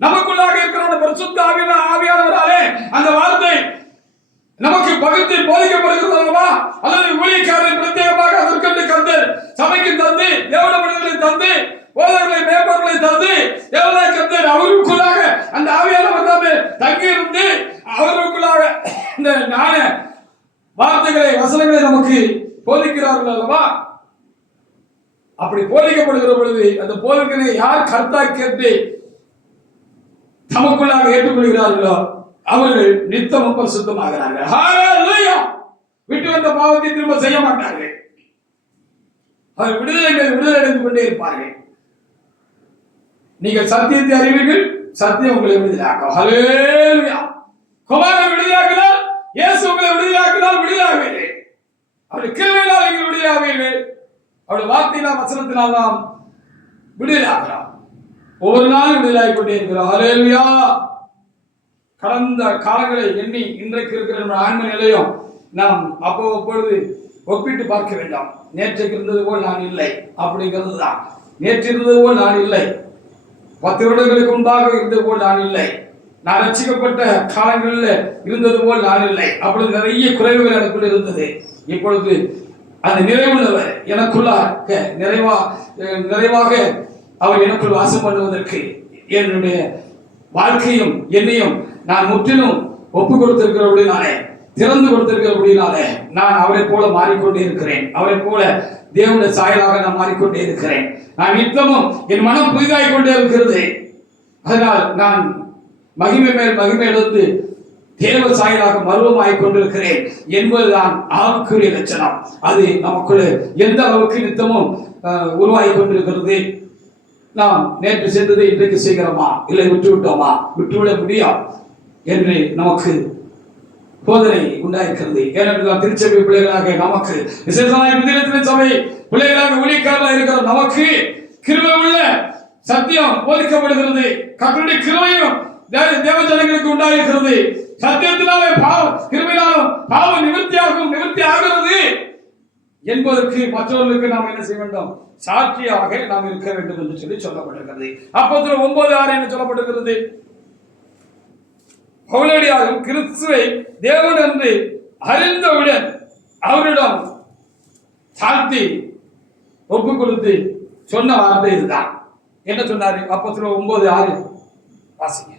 நமக்குள்ளாக இருக்கிற பரிசுத்த ஆவியானவராலே அந்த வார்த்தை நமக்கு பகுத்து போதிக்கப்படுகிறது அல்லவா? அல்லது ஊழியக்காரரை பிரத்யேகமாக அதற்கென்று கர்த்தர் சபைக்கு தந்து தேவன மனிதர்களை தந்து போதகர்களை மேம்பர்களை தந்து தேவனை கர்த்தர் அவருக்குள்ளாக அந்த ஆவியானவர் தாமே தங்கி இருந்து அவருக்குள்ளாக இந்த ஞான வார்த்தைகளை வசனங்களை நமக்கு போதிக்கிறார்கள் அல்லவா? அப்படி போதிக்கப்படுகிற பொழுது அந்த போதகனை யார் கர்த்தா கேட்டு தமக்குள்ளாக ஏற்றுக்கொள்கிறார்களோ அவர்கள் நித்தமும் பரிசுத்தமாகிறார்கள். ஹல்லேலூயா! விட்டு வந்த பாவத்தை திரும்ப செய்ய மாட்டார்கள். அவர் விடுதலை அடைந்து கொண்டே இருப்பார்கள். நீங்கள் சத்தியத்தை அறிவீர்கள், சத்தியம் உங்களை விடுதலையாக்கும். ஹல்லேலூயா! குமாரன் விடுதலையாக்கினால், இயேசு உங்களை விடுதலையாக்கினால் விடுதலையாவீர்கள். அவருடைய கிருபையினால் நீங்கள் விடுதலையாவீர்கள். அவருடைய வார்த்தையினால் வசனத்தினால் நாம் விடுதலையாகிறோம். ஒவ்வொரு நாளும் விடுதலையாகிக் கொண்டே இருக்கிறோம். ஹல்லேலூயா! கடந்த காலங்களை எண்ணி இன்றைக்கு இருக்கிற நம்ம ஆன்ம நிலையம் நாம் அப்பொழுது ஒப்பிட்டு பார்க்க வேண்டாம். நேற்றைக்கு இருந்தது போல் நான் இல்லை அப்படிங்கிறது தான். நேற்று இருந்தது போல் நான் இல்லை, 10 வருடங்களுக்கு முன்பாக இருந்தது போல் நான் இல்லை, நான் ரட்சிக்கப்பட்ட காலங்களில் இருந்தது போல் நான் இல்லை. அப்பொழுது நிறைய குறைவுகள் எனக்குள்ள இருந்தது. இப்பொழுது அந்த நிறைவுள்ளவர் எனக்குள்ளாக நிறைவாக அவர் எனக்குள் வாசம் பண்ணுவதற்கு என்னுடைய வாழ்க்கையும் என்னையும் நான் முற்றிலும் ஒப்பு கொடுத்திருக்கிறபடினாலே, திறந்து கொடுத்திருக்கிறபடினாலே நான் அவரை போல மாறிக்கொண்டே இருக்கிறேன். அவரை போல தேவனுடைய சாயலாக நான் மாறிக்கொண்டே இருக்கிறேன். நான் நித்தமும் என் மனம் புதிதாகிக் கொண்டே இருக்கிறது. அதனால் நான் மகிமை மேல் மகிமை எடுத்து தேவ சாயலாக மருவமாகிக் கொண்டிருக்கிறேன் என்பதுதான் ஆவிக்குரிய லட்சணம். அது நமக்குள்ள எந்த அளவுக்கு நித்தமும் உருவாகி கொண்டிருக்கிறது. நாம் நேற்று சென்றதை இன்றைக்கு செய்கிறோமா, இல்லை விட்டு விட்டோமா, விட்டுவிட முடியும் என்று நமக்கு போதனை உண்டாயிருக்கிறது. ஏனென்றால் திருச்சபை பிள்ளைகளாக நமக்கு, விசேஷமாக சபை பிள்ளைகளாக ஊழியக்காரர்களாக இருக்கிற நமக்கு கிருபை உள்ள சத்தியம் போதிக்கப்படுகிறது. கர்த்தருடைய கிருபையும் தேவ ஜனங்களுக்கு உண்டாயிருக்கிறது. சத்தியத்தினாலே கிருபையினாலும் பாவம் நிவர்த்தி ஆகிறது என்பதற்கு மற்றவர்களுக்கு நாம் என்ன செய்ய வேண்டும்? சாட்சியாக நாம் இருக்க வேண்டும் என்று சொல்லப்பட்டிருக்கிறது. அப்போஸ்தலர் 9:6 என்ன சொல்லப்பட்டிருக்கிறது? பவுலடியாரும் கிறிஸ்துவை தேவன் என்று அறிந்தவுடன் அவரிடம் தாழ்த்தி ஒப்பு கொடுத்து சொன்ன வார்த்தை இதுதான். என்ன சொன்னாரு? அப்போஸ்தலர் 9:6 வாசிங்க.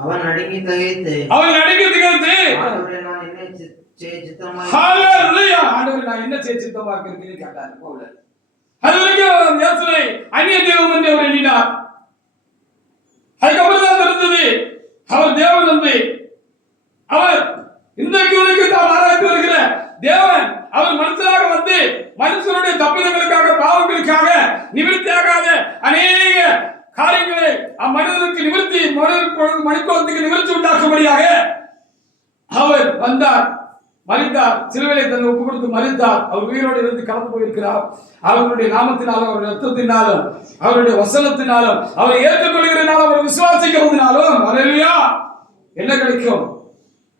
அவன் நடுங்கி திகைத்து ஆண்டவரே நான் என்ன செய்ய சித்தமாக ஹல்லேலூயா! ஆண்டவரே நான் என்ன செய்ய சித்தமாக இருக்கிறேன்னு கேட்டார் பவுல். அதுவரைக்கும் இயேசுவை அந்நிய தெய்வம் என்று அவர் எண்ணினார். அதுக்கப்புறம் தான் தெரிந்தது அவர் தேவன் என்று. அவர் இன்றைக்கு வரைக்கும் தான் ஆராய்ச்சி வருகிற தேவன் அவர் மனுஷனாக வந்து மனுஷனுடைய தப்பிதங்களுக்காக பாவங்களுக்காக நிவர்த்தியாகாத அநேக காரியங்களை அம்மனிதனுக்கு நிவர்த்தி மனிதனுக்கு நிவர்த்தி உண்டாக்கும்படியாக அவர் வந்தார், மரித்தார், சிலுவையிலே தன்னை ஒப்பு கொடுத்து மரித்தார். அவர் உயிரோடு இருந்து கடந்து போயிருக்கிறார். அவருடைய நாமத்தினாலும் அவருடைய ரத்தத்தினாலும் அவருடைய வசனத்தினாலும் அவரை ஏற்றுக்கொள்கிறனாலும் அவரை விசுவாசிக்கிறதுனாலும் ஹல்லேலூயா என்ன கிடைக்கும்?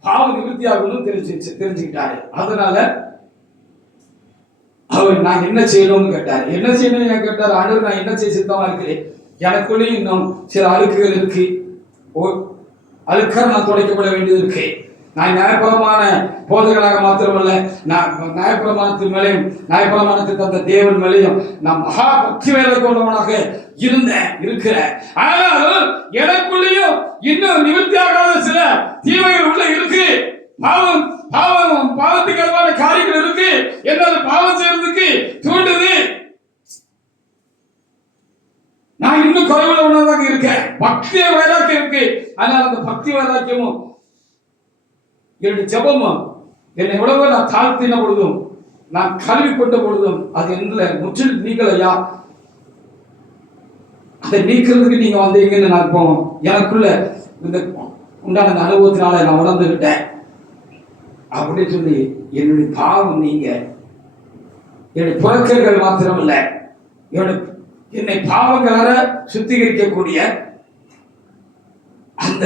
பாவ நிவர்த்தியாகும் தெரிஞ்சுக்கிட்டாரு. அதனால அவர் நான் என்ன செய்யணும்னு கேட்டார். என்ன செய்யணும்னு கேட்டார். ஆண்டவர் நான் என்ன செய்ய சித்தமா இருக்கிறேன், எனக்குள்ளே இன்னும் சில அழுக்குகள் இருக்கு, அழுக்காக நான் துடைக்கப்பட வேண்டியது இருக்கு. நான் நியாயபரமான போதகர்களாக மாத்திரமல்ல, நான் நியாயப்பிரமாணத்தின் மேலையும் நியாயப்பிரமாணத்துக்கு அந்த தேவன் மேலையும் நான் மகா பக்தி வேலை கொண்டவனாக இருக்கிறேன். ஆனால் எனக்குள்ளேயும் இன்னும் நிவர்த்தியாகாத சில தீமைகள் உள்ள இருக்கு. பாவத்துக்கு அதுவான காரியங்கள் இருக்கு. என்ன பாவம் செய்யறதுக்கு தூண்டுது. நான் இன்னும் குறைவுள்ளவனாக இருக்கேன். பக்தி வைராக்கியம் இருக்கு. ஆனால் அந்த பக்தி வைராக்கியமும் என்னுடைய ஜபமும் என்னை எவ்வளவோ நான் தாழ்த்தின பொழுதும் நான் கல்வி கொண்ட பொழுதும் அது என்ற முற்றிலும் நீங்களையா அதை நீக்கிறதுக்கு நீங்க வந்தீங்கன்னு நான் இப்போ எனக்குள்ள இந்த உண்டான அந்த அனுபவத்தினால நான் உணர்ந்துகிட்டேன் அப்படின்னு சொல்லி என்னுடைய பாவம் நீங்க என்னுடைய புறக்கர்கள் மாத்திரமல்ல என்னை பாவங்களால சுத்திகரிக்கக்கூடிய அந்த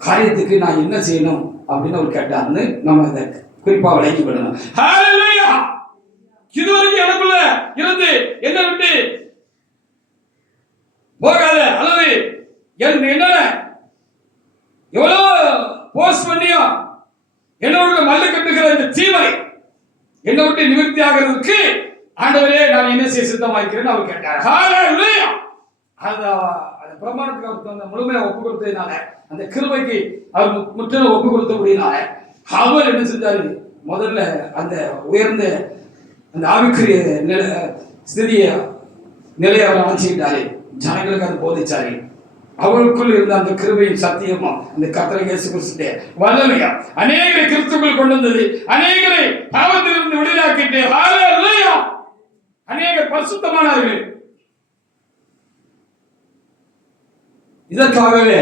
காரியத்துக்கு நான் என்ன செய்யணும் அப்படின்னு அவர் கேட்டார்னு நம்ம இதை குறிப்பா விளக்கி விடணும். இதுவரைக்கும் எனக்குள்ள இருந்து என்ன விட்டு போகாத என்ன எவ்வளவு போஸ்ட் பண்ணியா என்னோட மல்லு கட்டுகிற இந்த தீமை என்னை விட்டு நிவர்த்தி ஆகிறதுக்கு ஆண்டவரே நான் என்ன செய்ய சித்தமாக்கிறேன்னு அவர் கேட்டார். ஹalleluya. அந்த பிரமாணத்துக்கு அவர் முழுமையாக ஒப்பு கொடுத்ததுனால, அந்த கிருபைக்கு அவர் முற்றிலும் ஒப்பு கொடுத்தபடினால அவர் என்ன செஞ்சாரு, முதல்ல அந்த உயர்ந்த அந்த ஆவிக்குரிய நிலையை அவர் அணைச்சிக்கிட்டாரு. ஜனங்களுக்கு அதை போதிச்சாரு. அவருக்குள் இருந்த அந்த கிருபையும் சத்தியமும் அந்த கர்த்தர் இயேசு கிறிஸ்துவின் வல்லமையா அநேகரை கிறிஸ்துவுக்குள் கொண்டு வந்தது. அநேகரை பாவத்திலிருந்து விடுதலையாக்கிட்டு ஹalleluya அநேகர் பரிசுத்தமானார்கள். இதற்காகவே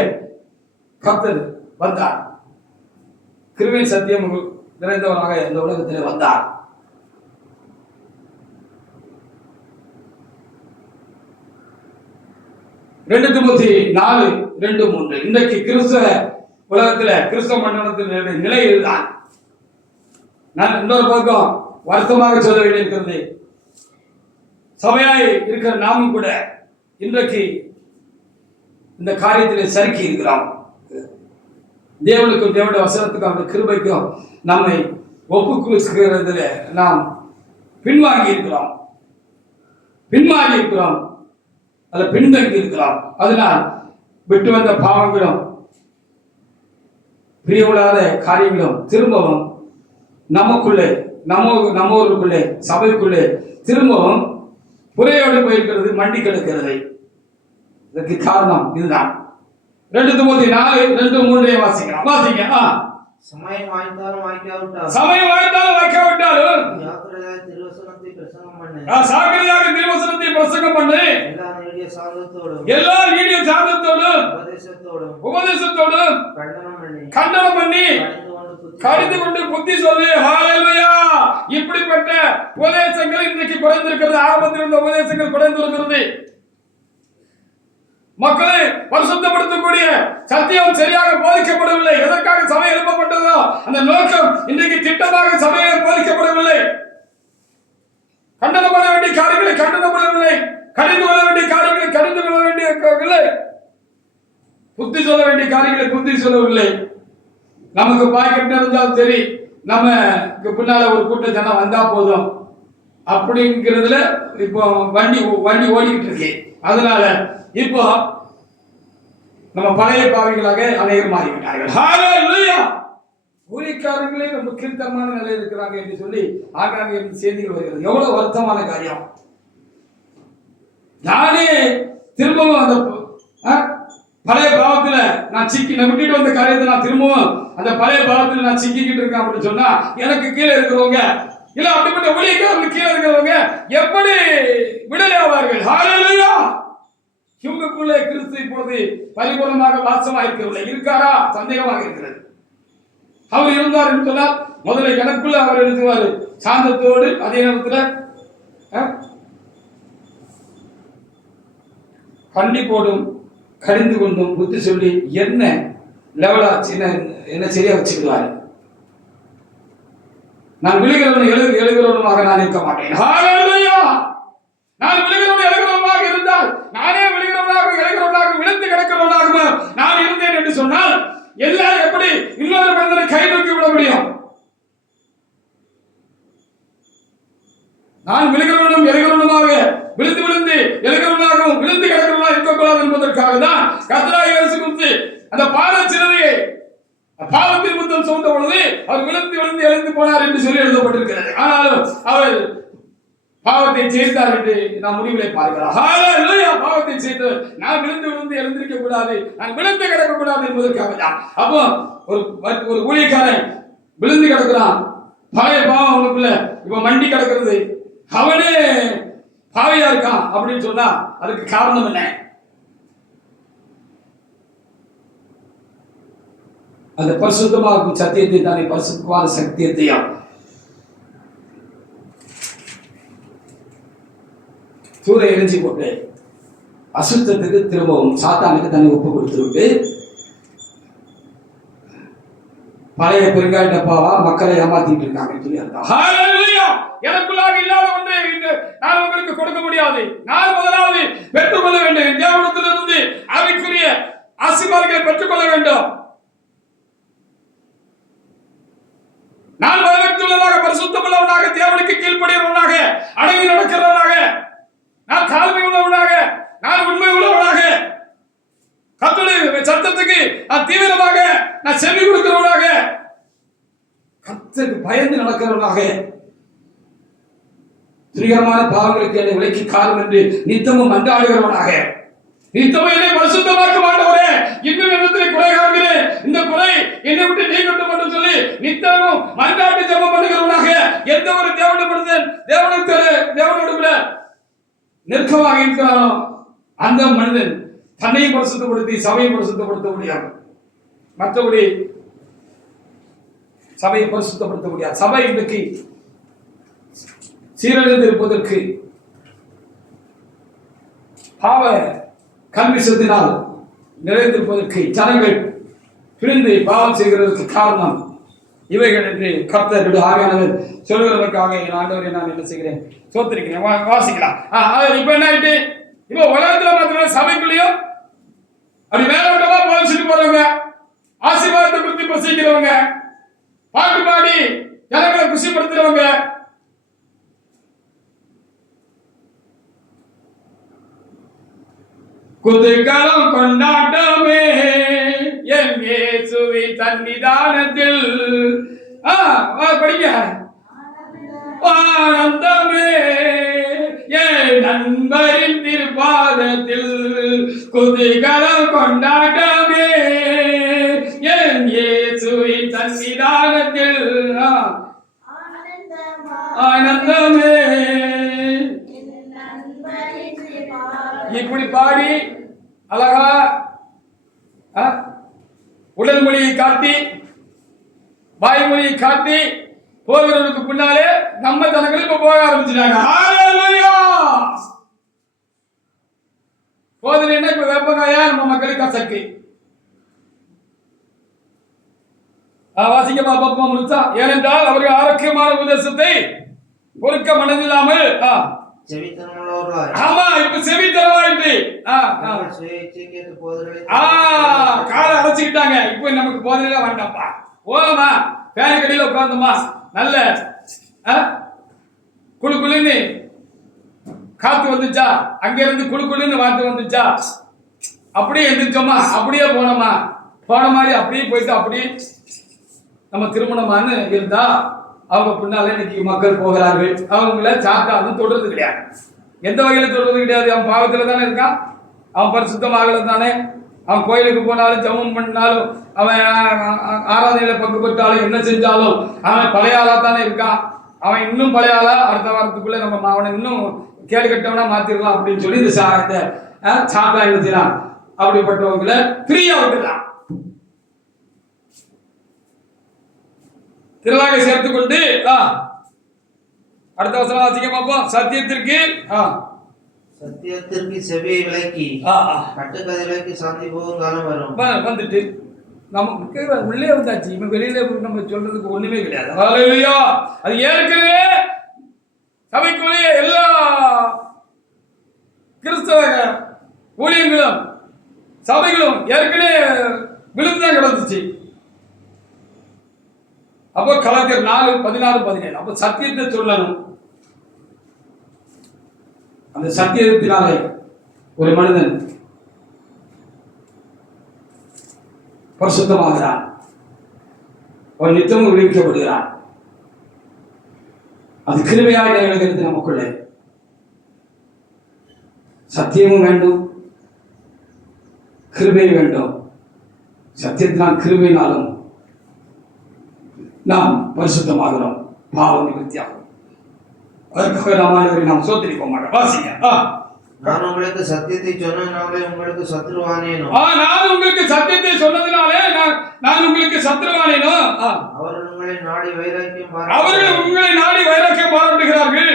கர்த்தர் வந்தார். கிருபை சத்தியம் நிறைந்தவராக இந்த உலகத்தில் வந்தார். ரெண்டு தீமோத்தி 4:2-3 இன்றைக்கு கிறிஸ்தவ உலகத்துல கிறிஸ்தவ மண்டலத்தில் நிலை இதுதான். நான் இன்னொரு பக்கம் வருத்தமாக சொல்ல வேண்டியிருக்கிறது, சபையாய் இருக்கிற நாமும் கூட இன்றைக்கு இந்த காரியத்தில் சறுக்கி இருக்கிறோம். தேவனுக்கும் தேவனுடைய வசனத்துக்கும் அந்த கிருபைக்கும் நம்மை ஒப்பு கொடுக்கிறதுல நாம் பின்வாங்கி இருக்கிறோம், அல்ல பின்தங்கி இருக்கிறோம். அதனால் விட்டு வந்த பாவங்களும் பிரியவிடாத காரியங்களும் திரும்பவும் நமக்குள்ளே நம்மூருக்குள்ளே சபைக்குள்ளே திரும்பவும் புறையோடு போயிருக்கிறது, மண்டி கிடக்கிறது. இதற்கு காரணம் இதுதான். 2 தீமோத்தி 4:2-3 வாசிங்க. சமயம் வாய்த்தாலும் வாய்க்காவிட்டாலும் சாக்கிரதையாக திருவசனத்தை பிரசங்கம் பண்ணு. எல்லா நீடிய சாந்தத்தோடும் உபதேசத்தோடும் கண்டனம் பண்ணி கடிந்து கொண்டு புத்தி சொல்லு. ஹalleluya. இப்படிப்பட்ட உபதேசங்கள் இன்றைக்கு குறைந்திருக்கிறது. ஆரம்பத்தில் இருந்த உபதேசங்கள் குறைந்திருக்கிறது. மக்களை பரிசுத்தப்படுத்தக்கூடிய சத்தியம் சரியாக போதிக்கப்படவில்லை. எதற்காக சபை எழுப்பப்பட்டதோ அந்த நோக்கம் இன்றைக்கு திட்டமாக சபையில் போதிக்கப்படவில்லை. கண்டனம் பண்ண வேண்டிய காரியங்களை கண்டனப்படவில்லை. கடிந்து கொள்ள வேண்டிய காரியங்களை கடிந்து கொள்ள வேண்டிய புத்தி சொல்ல வேண்டிய காரியங்களை புத்தி சொல்லவில்லை. நமக்கு பாக்கெட் இருந்தாலும் சரி, நம்ம பின்னால ஒரு கூட்ட ஜனம் வந்தா போதும் அப்படிங்கிறதுல இப்போ வண்டி ஓடிக்கிட்டு இருக்கு. அதனால இப்போ நம்ம பழைய பாவிகளாக அனைவரும் மாறிவிட்டார்கள். ஹalleluya. ஊழியக்காரங்களே ரொம்ப கீழ்த்தரமான நிலையில் இருக்கிறாங்க என்று சொல்லி ஆங்காங்கே செய்திகள் வருகிறது. எவ்வளவு வருத்தமான காரியம். நானே திரும்பவும் அந்த பழைய பாவத்துல நான் விட்டுட்டு வந்த காரியத்தை நான் திரும்பவும் அந்த பழைய பாவத்துல நான் சிக்கிக்கிட்டு இருக்கேன் அப்படின்னு சொன்னா எனக்கு கீழே இருக்கிறவங்க இல்ல அப்படிப்பட்ட ஊழியக்காரர்கள் கீழே இருக்கிறவங்க எப்படி விடுதலை ஆவார்கள்? ஹalleluya. இவங்களுக்குள்ளே கிறிஸ்து இப்பொழுது பரிபூர்ணமாக வாசமாக இருக்கவில்லை. இருக்காரா? சந்தேகமாக இருக்கிறது. அவர் இருந்தார் என்று சொன்னால் முதல்ல எனக்குள்ள அவர் எழுதுவார் சாந்தத்தோடு, அதே நேரத்தில் கண்டிப்போடும் கடிந்து கொண்டும் புத்தி சொல்லி என்ன லெவலா என்ன சரியா வச்சுக்குவாரு. நான் விழுகிறவன் எழுகிறவனுமாக நான் இருக்க மாட்டேன். ஹalleluya. நான் விழுகிறவன் எழுகிறவனாக இருந்தால் நானே விழுகிறவனாக எழுகிறவனாக விழுந்து கிடக்கிறவனாக நான் இருந்தேன் என்று சொன்னால் எல்லாரும் எப்படி இன்னொரு மனிதனை கை நோக்கி விட முடியும்? நான் விழுகிறவனும் எழுகிறவனுமாக விழுந்து எழுகிறவனாகவும் விழுந்து கிடக்கிறவனாக இருக்கக்கூடாது என்பதற்காக தான் கர்த்தராகிய இயேசு கிறிஸ்து அந்த பாவச்சிலுவையை பாவத்தின் முத்தம் சுமந்த பொழுது அவர் விழுந்து எழுந்து போனார் என்று சொல்லி எழுதப்பட்டிருக்கிறது. ஆனாலும் அவர் பாவத்தை செய்தார் என்று நாம் முடிவிலே பார்க்கிறோம். ஹalleluya. பாவத்தை செய்து நான் விழுந்து எழுந்திருக்க கூடாது, நான் விழுந்து கிடக்க கூடாது என்பதற்காக தான். அப்போ ஒரு ஊழியக்காரன் விழுந்து கிடக்கிறான், பழைய பாவம் அவனுக்குள்ள இப்ப மண்டி கிடக்கிறது, அவனே பாவியா இருக்கான் அப்படின்னு சொன்னா அதுக்கு காரணம் என்ன? அந்த பரிசுத்தமாகும் சத்தியத்தை தானே, பரிசுத்தமான சத்தியத்தையும் சூரை எரிஞ்சி போட்டு அசுத்தத்துக்கு திரும்பவும் சாத்தானுக்கு தன்னை ஒப்பு கொடுத்துவிட்டு பழைய பெருங்காய டப்பாவா மக்களை ஏமாத்திட்டு இருக்காங்கன்னு சொல்லி அர்த்தம். ஹalleluya. எனக்குள்ளாக இல்லாத ஒன்றை நான் உங்களுக்கு கொடுக்க முடியாது. நான் முதலாவது பெற்றுக்கொள்ள வேண்டும். தேவனிடத்திலிருந்து ஆவிக்குரிய தீவிரமாக நான் செவி கொடுக்கிறவனாக, கர்த்தருக்கு பயந்து நடக்கிறவனாக, துரிகரமான பாவங்களுக்கு என்னை விலக்கி காலம் என்று நித்தமும் மன்றாடுகிறவனாக, நித்தமும் என்னை பரிசுத்தமாக்க மாட்டவரே, இன்னும் என்னத்தில் குறை காண்கிறேன், இந்த குறை என்னை விட்டு நீங்கட்டும் என்று சொல்லி நித்தமும் மன்றாட்டு ஜெபம் பண்ணுகிறவனாக, எந்த ஒரு தேவனோடு கூட நெருக்கமாக இருக்கிறானோ அந்த மனிதன் தன்னையும் பரிசுத்தப்படுத்தி சபையை பரிசுத்தப்படுத்த முடியாது. மற்றபடி சபையை பரிசுத்தப்படுத்த முடியாது. சபை இன்றைக்கு சீரழிந்து இருப்பதற்கு பாவ கல்விசத்தினால் நிறைந்திருப்பதற்கு, ஜனங்கள் பிரிந்து பாவம் செய்கிறதற்கு காரணம் இவைகள் என்று கர்த்தர் ஆவியானவர் சொல்வதற்காக என் ஆண்டவரை நான் என்ன செய்கிறேன், சோத்திருக்கிறேன். வாசிக்கலாம். இப்ப என்ன ஆயிட்டு, இப்ப உலகத்துல மாத்திரம் சபைக்குள்ளேயும் அப்படி மேலோட்டமா போதிச்சுட்டு போறவங்க, ஆசீர்வாதத்தை குறித்து பிரசங்கிக்கிறவங்க, பாட்டு பாடி ஜனங்களை குஷிப்படுத்துறவங்க, குதூகலம் கொண்டாட்டமே என் இயேசுவின் சன்னிதானத்தில், படிங்க, ஆனந்தமே என் நண்பரின் திருப்பாதத்தில், குதூகலம் கொண்டாட்டமே என் இயேசுவின் சன்னிதானத்தில், ஆனந்தமே. இப்படி பாடி அழகா உடல் மொழியை காட்டி வாய்மொழியை காட்டி போகிறவனுக்கு பின்னாலே நம்ம ஜனங்கள் இப்ப போக ஆரம்பிச்சுட்டாங்க. போதில் என்ன இப்ப வெப்பங்காயா நம்ம மக்களுக்கு கசக்கு வாசிக்க பாப்பா முடிச்சா. ஏனென்றால் அவர்கள் ஆரோக்கியமான உபதேசத்தை பொறுக்க மனதில்லாமல் ஆமா இப்ப செவித்தனமாயிட்டு காலை அடைச்சுக்கிட்டாங்க. இப்ப நமக்கு போதையில வேண்டாம்ப்பா, போகமா பேன் கடியில உட்கார்ந்தோமா, நல்ல குழு குழுன்னு காத்து வந்துச்சா, அங்க இருந்து குழு குழுன்னு வாத்து வந்துச்சா, அப்படியே எந்திரிச்சோமா, அப்படியே போனோமா, போன மாதிரி அப்படியே போயிட்டு அப்படியே நம்ம திருமணமானு இருந்தா அவங்க பின்னால இன்னைக்கு மக்கள் போகிறார்கள். அவங்கள சாத்தாலும் தொடர்றது கிடையாது, எந்த வகையில தொடர்றது கிடையாது. அவன் பாவத்துல தானே இருக்கான், அவன் பரிசுத்தமாகல தானே, அவன் கோயிலுக்கு போனாலும் ஜெபம் பண்ணாலும் அவன் ஆராதனையில பங்கு பெற்றாலும் என்ன செஞ்சாலும் அவன் பழைய ஆளா தானே இருக்கான். அவன் இன்னும் பழைய ஆளா அடுத்த வாரத்துக்குள்ள நம்ம அவனை இன்னும் கேடு கட்டவனா மாத்திரலாம் அப்படின்னு சொல்லி இந்த சாத்தா என்ன செய்யலாம், அப்படிப்பட்டவங்களை ஃப்ரீயா விட்டுலாம் திரளாக சேர்த்துக் கொண்டு அடுத்த வசனம் வாசிக்க பார்ப்போம். சத்தியத்திற்கு செவியை விலக்கி கட்டுக்கதைகளுக்கு சாந்தி போகும் காலம் வரும். வந்துட்டு நமக்கு உள்ளே வந்தாச்சு, இவன் வெளியில நம்ம சொல்றதுக்கு ஒண்ணுமே கிடையாது. ஹல்லேலூயா. அது ஏற்கனவே சபைக்குள்ளே எல்லா கிறிஸ்தவ ஊழியங்களும் சபைகளும் ஏற்கனவே விழுந்துதான் கிடந்துச்சு. அப்போ கலாத்தியர் 4:16-17 அப்போ சத்தியத்தை சொல்லணும். அந்த சத்தியத்தினாலே ஒரு மனிதன் பரிசுத்தமாகிறான், ஒரு நித்தமும் விடுவிக்கப்படுகிறான். அது கிருபையாக நிகழ்கிறது. நமக்குள்ளே சத்தியமும் வேண்டும், கிருபை வேண்டும். சத்தியத்தினால் கிருபையினாலும் நாம் பரிசுத்தமாகிறோம், பாவம் நிவர்த்தியாகும். அதற்காக நாம் சோதரிக்க மாட்டோம். வாசிங்க. நான் உங்களுக்கு சத்தியத்தை சொன்னதினாலே உங்களுக்கு சத்ருவானேனோ. நான் உங்களுக்கு சத்தியத்தை சொன்னதினாலே நான் உங்களுக்கு சத்ருவானேனோ. அவர்கள் உங்களை நாடி வைராக்கியம் பாராட்டுகிறார்கள்.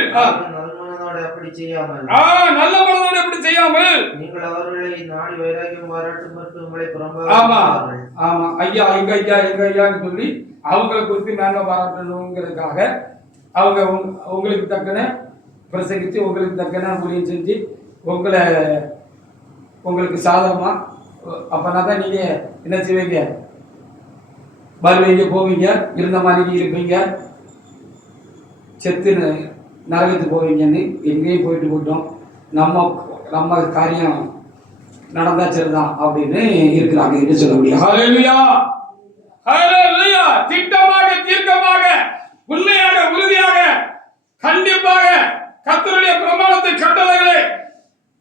நல்ல மனதோடு அப்படி செய்யாமல் நீங்கள் அவர்களை நாடி வைராக்கியம் பாராட்டும்படி உங்களை புறம்பார்கள். ஆமா ஐயா எங்க ஐயான்னு சொல்லி அவங்களை குறித்து மேன்மை பாராட்டணுங்கிறதுக்காக அவங்க உங்களுக்கு தக்கன பிரசங்கித்து உங்களுக்கு தக்கன ஊழியம் செஞ்சு உங்களுக்கு சாதகமா அப்பனா தான் நீங்க என்ன செய்வீங்க, வருவீங்க, போவீங்க, இருந்த மாதிரி இருப்பீங்க, செத்து நரகத்துக்கு போவீங்கன்னு எங்கேயும் போயிட்டு போட்டோம். நம்ம காரியம் நடந்தா சரிதான் அப்படின்னு இருக்கிறாங்க என்று சொல்ல முடியும். ஹல்லேலூயா, ஹல்லேலூயா. திட்டமாக, தீர்க்கமாக, உண்மையாக, உறுதியாக, கண்டிப்பாக கர்த்தருடைய பிரமாணத்தை, கட்டளைகளை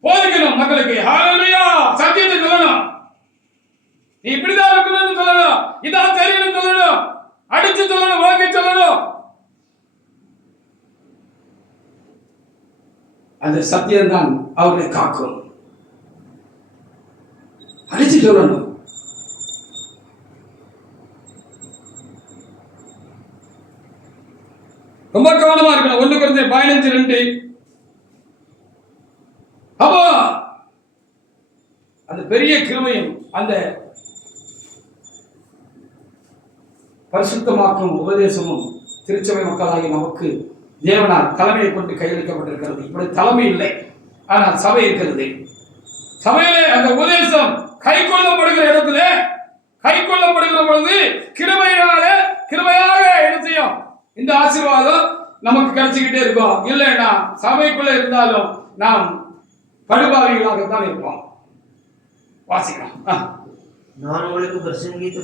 போதிக்கணும் மக்களுக்கு. ஹல்லேலூயா. சத்தியத்தை சொல்லணும். நீ இப்படிதான் இருக்கணும்னு சொல்லணும், இதான் சரின்னு சொல்லணும், அடிச்சு சொல்லணும், வாங்கி சொல்லணும். அந்த சத்தியம் தான் அவர்களை காக்கும். அடிச்சு சொல்லணும். ரொம்ப கவனமா இருக்கணும். 1 கொரிந்தியர் 15:2. அப்போ அந்த பெரிய கிருபையும் அந்த பரிசுத்தமாக்கும் உபதேசமும் திருச்சபை மக்களாகி நமக்கு தேவனால் தலைமையை கொண்டு கையளிக்கப்பட்டிருக்கிறது. இப்படி தலைமை இல்லை, ஆனால் சபை இருக்கிறது. சபையிலே அந்த உபதேசம் கை கொள்ளப்படுகிற இடத்துல, கை கொள்ளப்படுகிற பொழுது கிருபையினாலே, கிருபையாக என்ன செய்யும், இந்த ஆசீர்வாதம் நமக்கு கிடைச்சிக்கிட்டே இருக்கும். இல்லைன்னா சபைக்குள்ள இருந்தாலும் நாம் படுபாவிகளாகத்தான் இருப்போம். வாசிக்கலாம். நான் உங்களுக்கு பிரசங்கித்த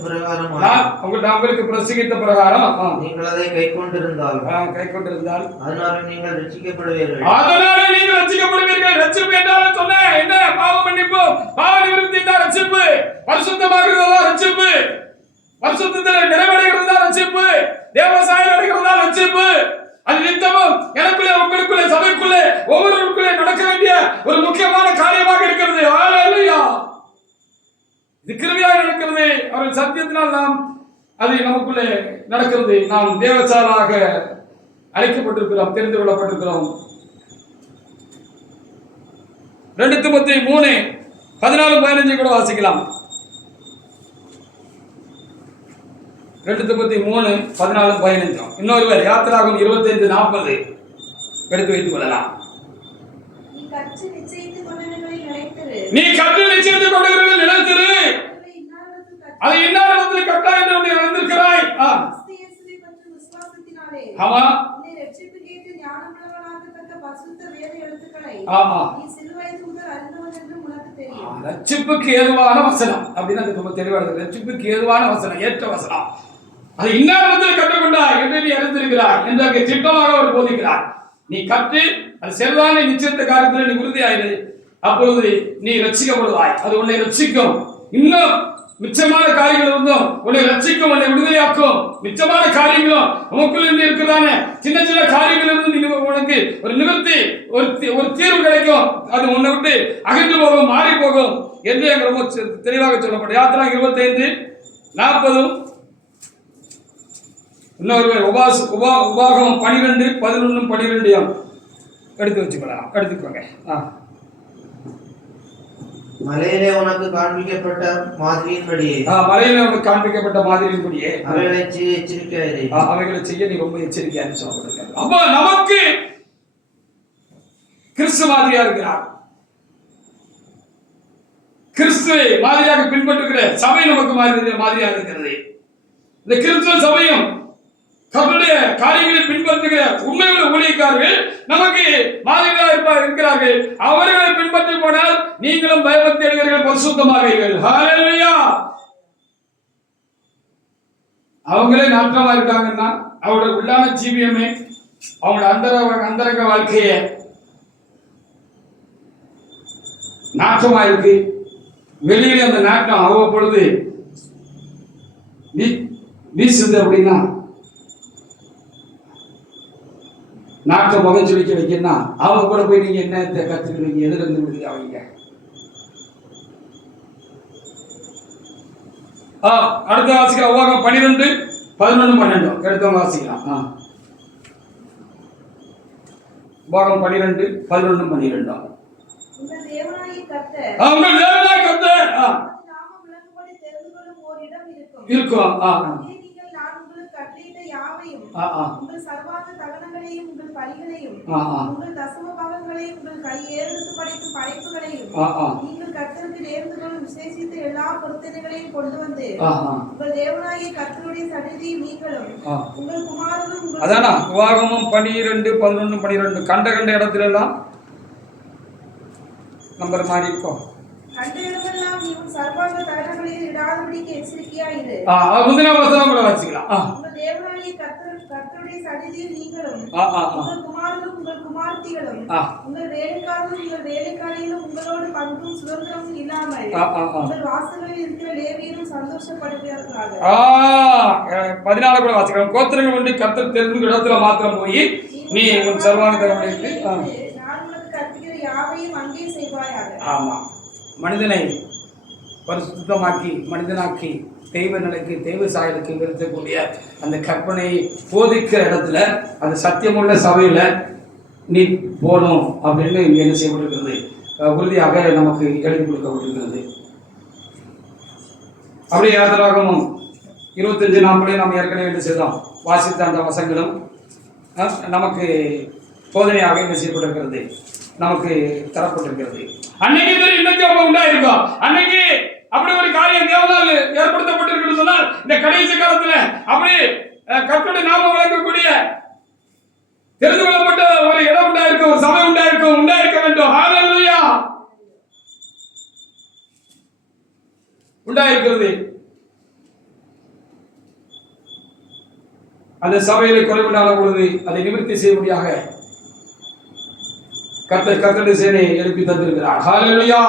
பிரகாரம் நீங்கள் அதை கைக்கொண்டிருந்தால் அதனால நீங்கள் ரட்சிக்கப்படுவீர்கள். ரட்சிப்பு என்றாலும் சொன்னேன் என்ன? பாவ மன்னிப்பு, பாவ நிவர்த்தி தான் ரட்சிப்பு. பரிசுத்தமாகிறது தான் ரட்சிப்பு. பரிசுத்தத்தில் நிறைவடைகிறது தான் ரட்சிப்பு. தேவசாயம் அடைகிறது தான் ரட்சிப்பு. அது நித்தமும் எனக்குள்ளே, உங்களுக்குள்ளே, சபைக்குள்ளே, ஒவ்வொருவருக்குள்ளே நடக்க வேண்டிய ஒரு முக்கியமான காரியமாக இருக்கிறது. ஹல்லேலூயா. இது கிருபையாக நடக்கிறது. அவர்கள் சத்தியத்தினால் நாம் அது நமக்குள்ளே நடக்கிறது. நாம் தேவசாலாக அழைக்கப்பட்டிருக்கிறோம், தெரிந்து கொள்ளப்பட்டிருக்கிறோம். 2 தீமோத்தேயு 3:14-15 கூட வாசிக்கலாம். 2 தீமோத்தேயு 3:14-15. இன்னொருவர் யாத்திராகமம் 25:40 எடுத்து வைத்துக் கொள்ளலாம். நீ கற்று நிச்சயித்துக் கொண்டவர்களை நிலைத்திரு. அது இன்னாரிடத்தில் கட்டாய் என்று உன்னை அறிந்திருக்கிறாய். ஆமா. ரட்சிப்புக்கு ஏதுவான வசனம் அப்படின்னு அது ரொம்ப தெளிவா இருக்கு. ரட்சிப்புக்கு ஏதுவான வசனம், ஏற்ற வசனம். அது இன்னாரிடத்தில் கற்றுக்கொண்டாய் என்று நீ அறிந்திருக்கிறாய் என்று அங்கே திட்டமாக அவர் போதிக்கிறார். நீ கற்று அது சரிதான நிச்சயத்த காரியத்தில் நீ உறுதியாயிரு. அப்பொழுது நீ ரட்சிக்கப்படுவாய். அது உன்னை ரட்சிக்கும். இன்னும் மிச்சமான காரியங்கள் இருந்தும் உன்னை ரட்சிக்கும், உன்னை விடுதலையாக்கும். மிச்சமான காரியங்களும் உனக்குள்ள இருந்து இருக்கிறதான சின்ன சின்ன காரியங்கள் இருந்து உனக்கு ஒரு நிவர்த்தி, ஒரு தீர்வு கிடைக்கும். அது உன்னை விட்டு அகன்று போகும், மாறி போகும் என்று அங்க ரொம்ப தெளிவாக சொல்லப்படும். யாத்திரா 25:40. இன்னொரு உபாகமம் 12:11-12 எடுத்து வச்சுக்கலாம். எடுத்துக்கோங்க. மலையிலே உனக்கு காண்பிக்கப்பட்ட மாதிரியின்படியே, மலையிலே உனக்கு காண்பிக்கப்பட்ட மாதிரியின்படியே அவைகளை செய்ய எச்சரிக்கையாயிரு. அவைகளை செய்ய நீ ரொம்ப எச்சரிக்கையாக சொல்லப்படுகிறது. அப்ப நமக்கு கிறிஸ்து மாதிரியா இருக்கிறார். கிறிஸ்து மாதிரியாக பின்பற்றுகிற சபை நமக்கு மாதிரியாக இருக்கிறது. இந்த கிறிஸ்துவ சபையும் கர்த்தருடைய காரியங்களை பின்பற்றுகிற உண்மையுள்ள ஊழியக்காரர்கள் நமக்கு மாதிரியாக இருக்கிறார்கள். அவர்களை பின்பற்றி போனால் நீங்களும் பயபக்தி அடைவீர்கள், பரிசுத்தமாவீர்கள். ஹல்லேலூயா. அவங்களே நாற்றமா இருக்காங்கன்னா அவரோட உள்ளான ஜீவியமே, அவங்களோட அந்தரங்க வாழ்க்கைய நாற்றமா இருக்கு. வெளியில அந்த நாட்டம் அவ்வப்பொழுது வீசுது அப்படின்னா, நாட்டை முகச்சுளிக்க வைக்கணும்னா அவங்க கூட போய் நீங்க என்ன கத்துக்கிறீங்க, எதுல இருந்து விடுங்க அவங்க. அடுத்த வாசிக்கலாம். உபாகமம் 12:11-12 எடுத்தவங்க வாசிக்கலாம். உபாகமம் 12:11-12. உங்கள் தேவனாகிய கர்த்தர் இருக்கும். உங்கள் சர்வாங்க தகனங்களையும் உங்கள் பலிகளையும் உங்கள் தசம பாகங்களையும் உங்கள் கையேறெடுத்து படைக்கும் படைப்புகளையும் நீங்கள் கர்த்தருக்கு நேர்ந்து கொள்ளும் விசேஷித்த எல்லா பொருத்தனைகளையும் கொண்டு வந்து உங்கள் தேவனாகிய கர்த்தருடைய சந்நிதியில் நீங்களும் உங்கள் குமாரனும் அதானா உபாகமம் 12:11-12 கண்ட இடத்துல எல்லாம் நம்பர் மாறி இருக்கும். கண்டெடுமெல்லாம் நீ உன் சர்வாங்க தகனங்களில் இடாதபடிக்கு எச்சரிக்கையாயிரு. முந்தின வசனம் கூட வச்சுக்கலாம். உங்கள் தேவனாகிய கர்த்தருடைய சந்நிதியில் நீங்களும் உங்கள் குமாரரும் உங்கள் குமாரத்திகளும் உங்கள் வேலைக்காரரும் உங்கள் வேலைக்காரிகளும் உங்களோடு பங்கும் சுதந்திரமும் இல்லாமல் உங்கள் வாசல்களில் இருக்கிற லேவியரும் சந்தோஷப்படுகிறார்கள். 14 கூட வாசிக்கலாம். கோத்திரங்கள் ஒன்று கர்த்தர் தெரிந்து இடத்துல மாத்திரம் போய் நீ உன் சர்வாங்க தகனங்களில் நான் உனக்கு கற்பிக்கிற யாவையும் அங்கே செய்வாயாக. ஆமா, மனிதனை பரிசுத்தமாக்கி மனிதனாக்கி தெய்வ நிலைக்கு தெய்வ சாயலுக்கு நிறுத்தக்கூடிய அந்த கற்பனையை போதிக்கிற இடத்துல அந்த சத்தியமுள்ள சபையில நீ போகணும் அப்படின்னு இங்க என்ன செய்யப்பட்டிருக்கிறது, உறுதியாக நமக்கு எழுதி கொடுக்கப்பட்டிருக்கிறது. அப்படியே யாத்திராகமும் 25:40 நாம் ஏற்கனவே என்ன செய்தோம், வாசித்த அந்த வசங்களும் நமக்கு போதனையாக என்ன செய்யப்பட்டிருக்கிறது, நமக்கு தரப்பட்டிருக்கிறது. அன்னைக்கு இன்னைக்கு அவங்க உண்டாயிருக்கும். அன்னைக்கு அப்படி ஒரு காரியம் தேவனால் ஏற்படுத்தப்பட்டிருக்கு சொன்னால் இந்த கடைசி காலத்துல அப்படி கர்த்தருடைய நாமம் வழங்கக்கூடிய தெரிந்து கொள்ளப்பட்ட ஒரு இடம் உண்டாயிருக்கும், ஒரு சபை உண்டாயிருக்க வேண்டும். ஹல்லேலூயா, உண்டாயிருக்கிறது. அந்த சபையில குறைவுண்டான பொழுது அதை நிவர்த்தி செய்யும்படியாக கர்த்தருடைய சேனையை எழுப்பி தந்திருக்கிறார். ஹல்லேலூயா,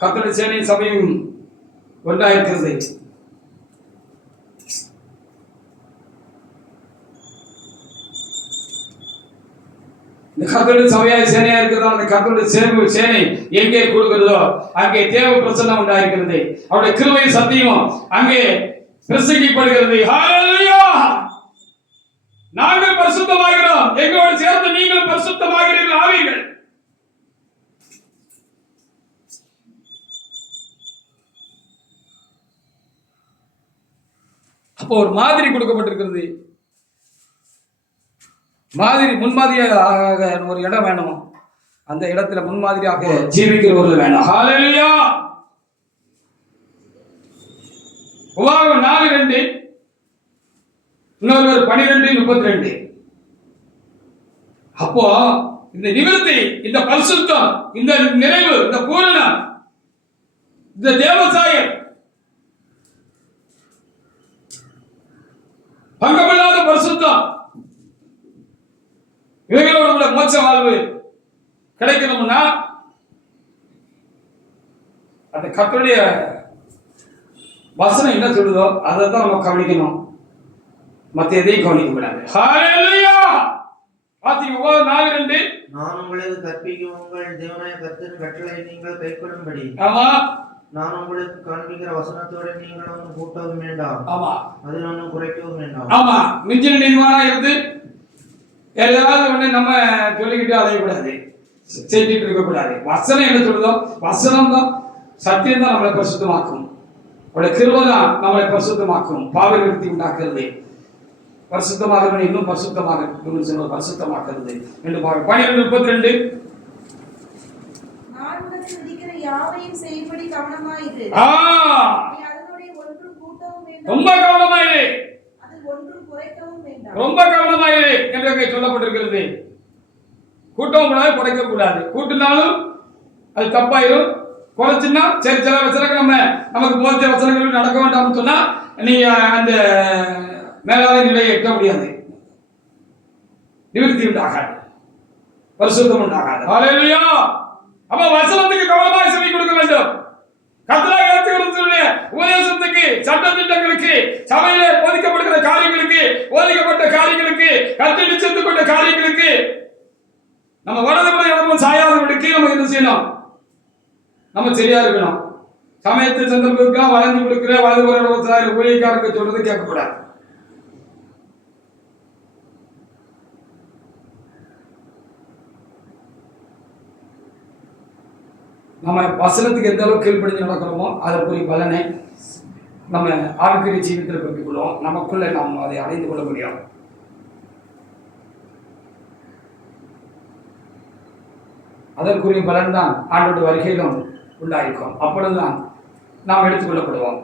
கர்த்தருடைய சேனை சபையும் ஒன்றாயிருக்கிறது. இந்த கர்த்தருடைய சபையாய் சேனையா இருக்கிறதோ அந்த கர்த்தருடைய சேனை எங்கே கூடுகிறதோ அங்கே தேவ பிரசன்னம் உண்டாயிருக்கிறது. அவருடைய கிருபை சத்தியம் அங்கே பிரசங்கிக்கப்படுகிறது. ஹல்லேலூயா, நாங்கள் பரிசுத்தமாகிறோம், எங்களோடு சேர்ந்து நீங்களும் பரிசுத்தமாகிறீர்கள் ஆவீர்கள். அப்போ ஒரு மாதிரி கொடுக்கப்பட்டிருக்கிறது. மாதிரி முன்மாதிரியாக ஒரு இடம் வேணும். அந்த இடத்துல முன்மாதிரியாக ஜீவிக்கிறவர்கள் வேணும். ஹல்லேலூயா, உபாகமம் 4:2, இன்னொரு 12:32. அப்போ இந்த நிவர்த்தி, இந்த பரிசுத்தம், இந்த நிறைவு, இந்த பூரணம், இந்த தேவசாயம், பங்கமில்லாத பரிசுத்தம், இவைகளோட கூட மோட்ச வாழ்வு கிடைக்கணும்னா அந்த கர்த்தருடைய வசனம் என்ன சொல்லுதோ அதை தான் நம்ம கவனிக்கணும், மற்ற எதையும் கவனிக்க கூடாது. ஹல்லேலூயா, பாத்தீங்க 4:2, நான் உங்களுக்கு கற்பிக்கும் உங்கள் தேவனாய கர்த்தரின் கட்டளை நீங்கள் கைக்கொள்ளும்படி ஆமா நான் உங்களுக்கு காண்பிக்கிற வசனத்தோட நீங்கள் ஒன்றும் கூட்டவும் வேண்டாம், ஆமா அதில் ஒன்றும் குறைக்கவும் வேண்டாம். ஆமா, மிஞ்சின நிர்வாணம் இருந்து எல்லாரும் ஒண்ணு நம்ம சொல்லிக்கிட்டு அலையக்கூடாது, செஞ்சுட்டு இருக்கக்கூடாது. வசனம் என்ன சொல்லுதோ வசனம் தான், சத்தியம் தான் நம்மளை பரிசுத்தமாக்கும். அவருடைய கிருபை தான் நம்மளை பரிசுத்தமாக்கும், பாவ நிவர்த்தி உண்டாக்குறது, பரிசுத்தமாக இன்னும் பரிசுத்தமாக பரிசுத்தமாக்குறது என்று பாருங்க. 12:32, நான் உனக்கு விதிக்கிற யாவையும் செய்யும்படி கவனமாயிரு. நீ அதனுடைய ஒன்றும் கூட்டவும் வேண்டாம், ரொம்ப கவனமாயிரு, அதில் ஒன்றும் குறைக்கவும் வேண்டாம். ரொம்ப கவனமாயிரு என்று சொல்லப்பட்டிருக்கிறது. கூட்டவும் கூடாது, குறைக்க கூடாது. கூட்டினாலும் அது தப்பாயிரும், குறைச்சுன்னா சரி சில வசனங்கள் நமக்கு போதிய வசனங்கள் நடக்க வேண்டாம்னு சொன்னா நீங்க அந்த மேலான நிலையை எட்ட முடியாது, நிவர்த்தி உண்டாகாது, பரிசுத்தம் உண்டாகாது. ஹல்லேலூயா, அப்ப வசனத்துக்கு கவனமாக செவி கொடுக்க வேண்டும். கர்த்தராகிய இயேசுவினுடைய உபதேசத்துக்கு, சட்டதிட்டங்களுக்கு, சபையிலே போதிக்கப்படுகிற காரியங்களுக்கு, போதிக்கப்பட்ட காரியங்களுக்கு, கர்த்தர் நிச்சயித்துக் கொண்ட காரியங்களுக்கு நம்ம வலதுபுறம் இடமும் சாயாதபடிக்கு நம்ம என்ன செய்யணும், நம்ம சரியா இருக்கணும். சமயத்து சந்தர்ப்பத்துக்கு வளைஞ்சு கொடுக்கிற வலதுபுறம் ஊழியக்காரருக்கு சொல்றது கேட்கக்கூடாது. நம்ம வசனத்துக்கு எந்த அளவுக்கு கீழ்ப்படிஞ்சு நடக்கிறோமோ அதற்குரிய பலனை நம்ம ஆவிக்குரிய ஜீவிதத்தில் பெற்றுக் கொள்வோம். நமக்குள்ள நாம் அதை அடைந்து கொள்ள முடியும். அதற்குரிய பலன் தான் ஆண்டோட வருகையிலும் உண்டாயிருக்கும். அப்பொழுதுதான் நாம் எடுத்துக்கொள்ளப்படுவோம்.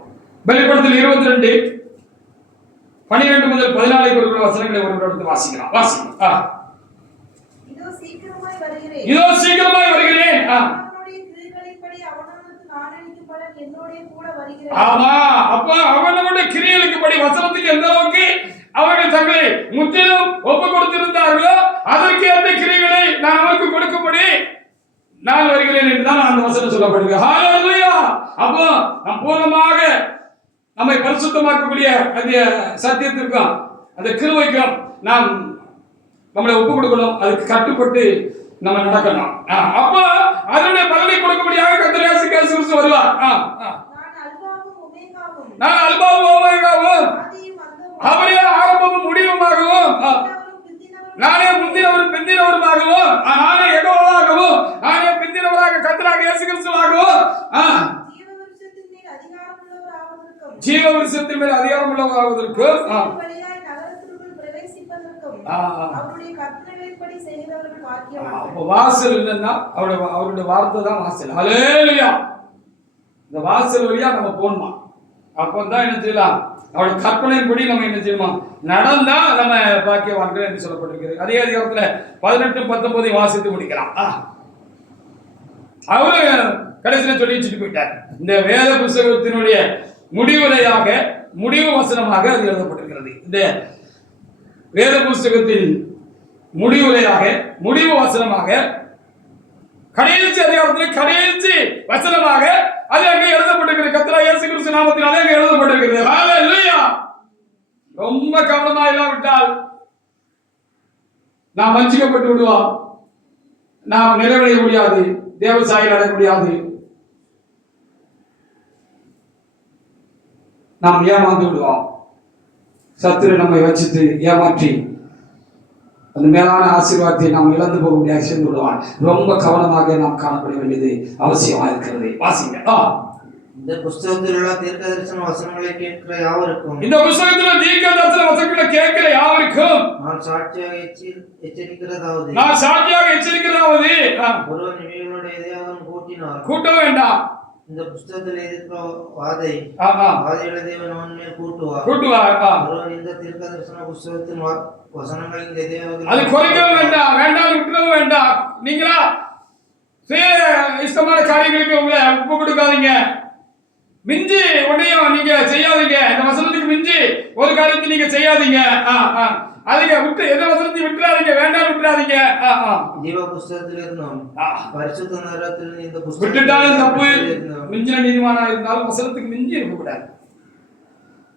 வெளிப்படுத்தல் 22:12 முதல் 14 வசனங்களை ஒரு எடுத்து வாசிக்கலாம். வாசிக்கலாம். இதோ சீக்கிரமாக சீக்கிரமாய் வருகிறேன். இதோ சீக்கிரமாய் வருகிறேன். அவனுடைய கிரியைகளின்படி அவனவனுக்கு நானளிக்கும் பலன் என்னோடே கூட வருகிறது. ஆமா, அப்ப அவனுடைய கிரியைகளுக்கு படி வசனத்துக்கு எந்த அளவுக்கு அவர்கள் தங்களை முற்றிலும் ஒப்பு கொடுத்திருந்தார்களோ அதற்கு ஏற்ற கிரியைகளை நான் அவனுக்கு கொடுக்கும்படி நான் வருகிறேன் என்றுதான் அந்த வசனம் சொல்லப்படுகிறது. ஹalleluya. அப்போ நாம் பூர்ணமாக நம்மை பரிசுத்தமாக்கக்கூடிய அந்த சத்தியத்திற்கும் அந்த கிருபைக்கும் நாம் நம்மளை ஒப்பு கொடுக்கணும். அதுக்கு கட்டுப்பட்டு நம்ம நடக்கணும். அப்போ அதனுடைய பலனை கொடுக்கும்படியாக கர்த்தர் இயேசு கிறிஸ்து வருவார். நான் அல்பாவும் ஓமேகாவும் அவரே ஆரம்பமும் முடிவுமாகவும் நானே முந்தினவரும் பிந்தினவருமாகவும் நானே யெகோவாகவும் நானே பிந்தினவராக கர்த்தராக இயேசு கிறிஸ்துவாகவும் ஜீவ விருட்சத்தின் மேல் அதிகாரம் உள்ளவராவதற்கு வாசல் என்னன்னா அவருடைய வார்த்தை தான் வாசல். ஹல்லேலூயா. இந்த வாசல் வழியா நம்ம போகணுமா? அப்பதான் என்ன செய்யலாம்? அவருடைய கற்பனையின்படி நம்ம என்ன செய்யணும்? நடந்தா நம்ம பாக்கியவான்கள் என்று சொல்லப்பட்டிருக்கிறது. அதே அதிகாரத்துல 18-19 வாசித்து முடிக்கலாம். அவரு கடைசியில சொல்லி வச்சுட்டு போயிட்டார். இந்த வேத புஸ்தகத்தினுடைய முடிவுரையாக முடிவு வசனமாக அது எழுதப்பட்டிருக்கிறது. இந்த வேத புஸ்தகத்தின் முடிவுரையாக முடிவு வசனமாக கடைசி அதிகாரத்தில் கடைசி வசனமாக அது அங்கே எழுதப்பட்டிருக்கிறது. கர்த்தராகிய இயேசு கிறிஸ்து நாமத்தினாலே அங்கே எழுதப்பட்டிருக்கிறது. ஹல்லேலூயா. ரொம்ப கவனமா இல்லாவிட்டால் நாம் வஞ்சிக்கப்பட்டு விடுவோம். நாம் நிறைவடைய முடியாது. தேவசாயில் அடைய முடியாது. நாம் ஏமாந்து விடுவோம். சத்துரு நம்மை வச்சிட்டு ஏமாற்றி அந்த மேலான ஆசீர்வாதத்தை நாம் இழந்து போக முடியாது சென்று விடுவான். ரொம்ப கவனமாக நாம் காணப்பட வேண்டியது அவசியமாக இருக்கிறது. வாசிங்க. இந்த புஸ்தகத்தில் உள்ள தீர்க்கதரிசன வசனங்களை கேட்கிற யாவருக்கும் இந்த புஸ்தகத்தில் தீர்க்கதரிசன வசனங்களை கேட்கிற யாவருக்கும் நான் சாட்சியாக எச்சரிக்கிறதாவது ஒருவன் இவைகளோட எதையாவது கூட்ட வேண்டாம். இந்த புஸ்தகத்தில் இருக்கிற வாதைகளை தேவன் அவன் மேல் கூட்டுவார். ஒருவன் இந்த தீர்க்கதரிசன புஸ்தகத்தின் வசனங்களின் எதையாவது அது குறைக்கவும் வேண்டாம், விட்டுறவும் வேண்டாம். நீங்களா சுய இஷ்டமான காரியங்களுக்கு உங்களை ஒப்பு கொடுக்காதீங்க. மிஞ்சி உடனே நீங்க செய்யாதீங்க. இந்த வசனத்துக்கு மிஞ்சி ஒரு காரியத்தை நீங்க செய்யாதீங்க. அதுக்கு விட்டு எந்த வசனத்தையும் விட்டுறாதீங்க, வேண்டாம் விட்டுறாதீங்க. ஜீவ புஸ்தகத்தில் இருந்தோம் பரிசுத்த நரகத்தில் இந்த புஸ்தகம் விட்டுட்டாலும் தப்பு. மிஞ்சின நீதிமானா இருந்தாலும் வசனத்துக்கு மிஞ்சி இருக்கக்கூடாது.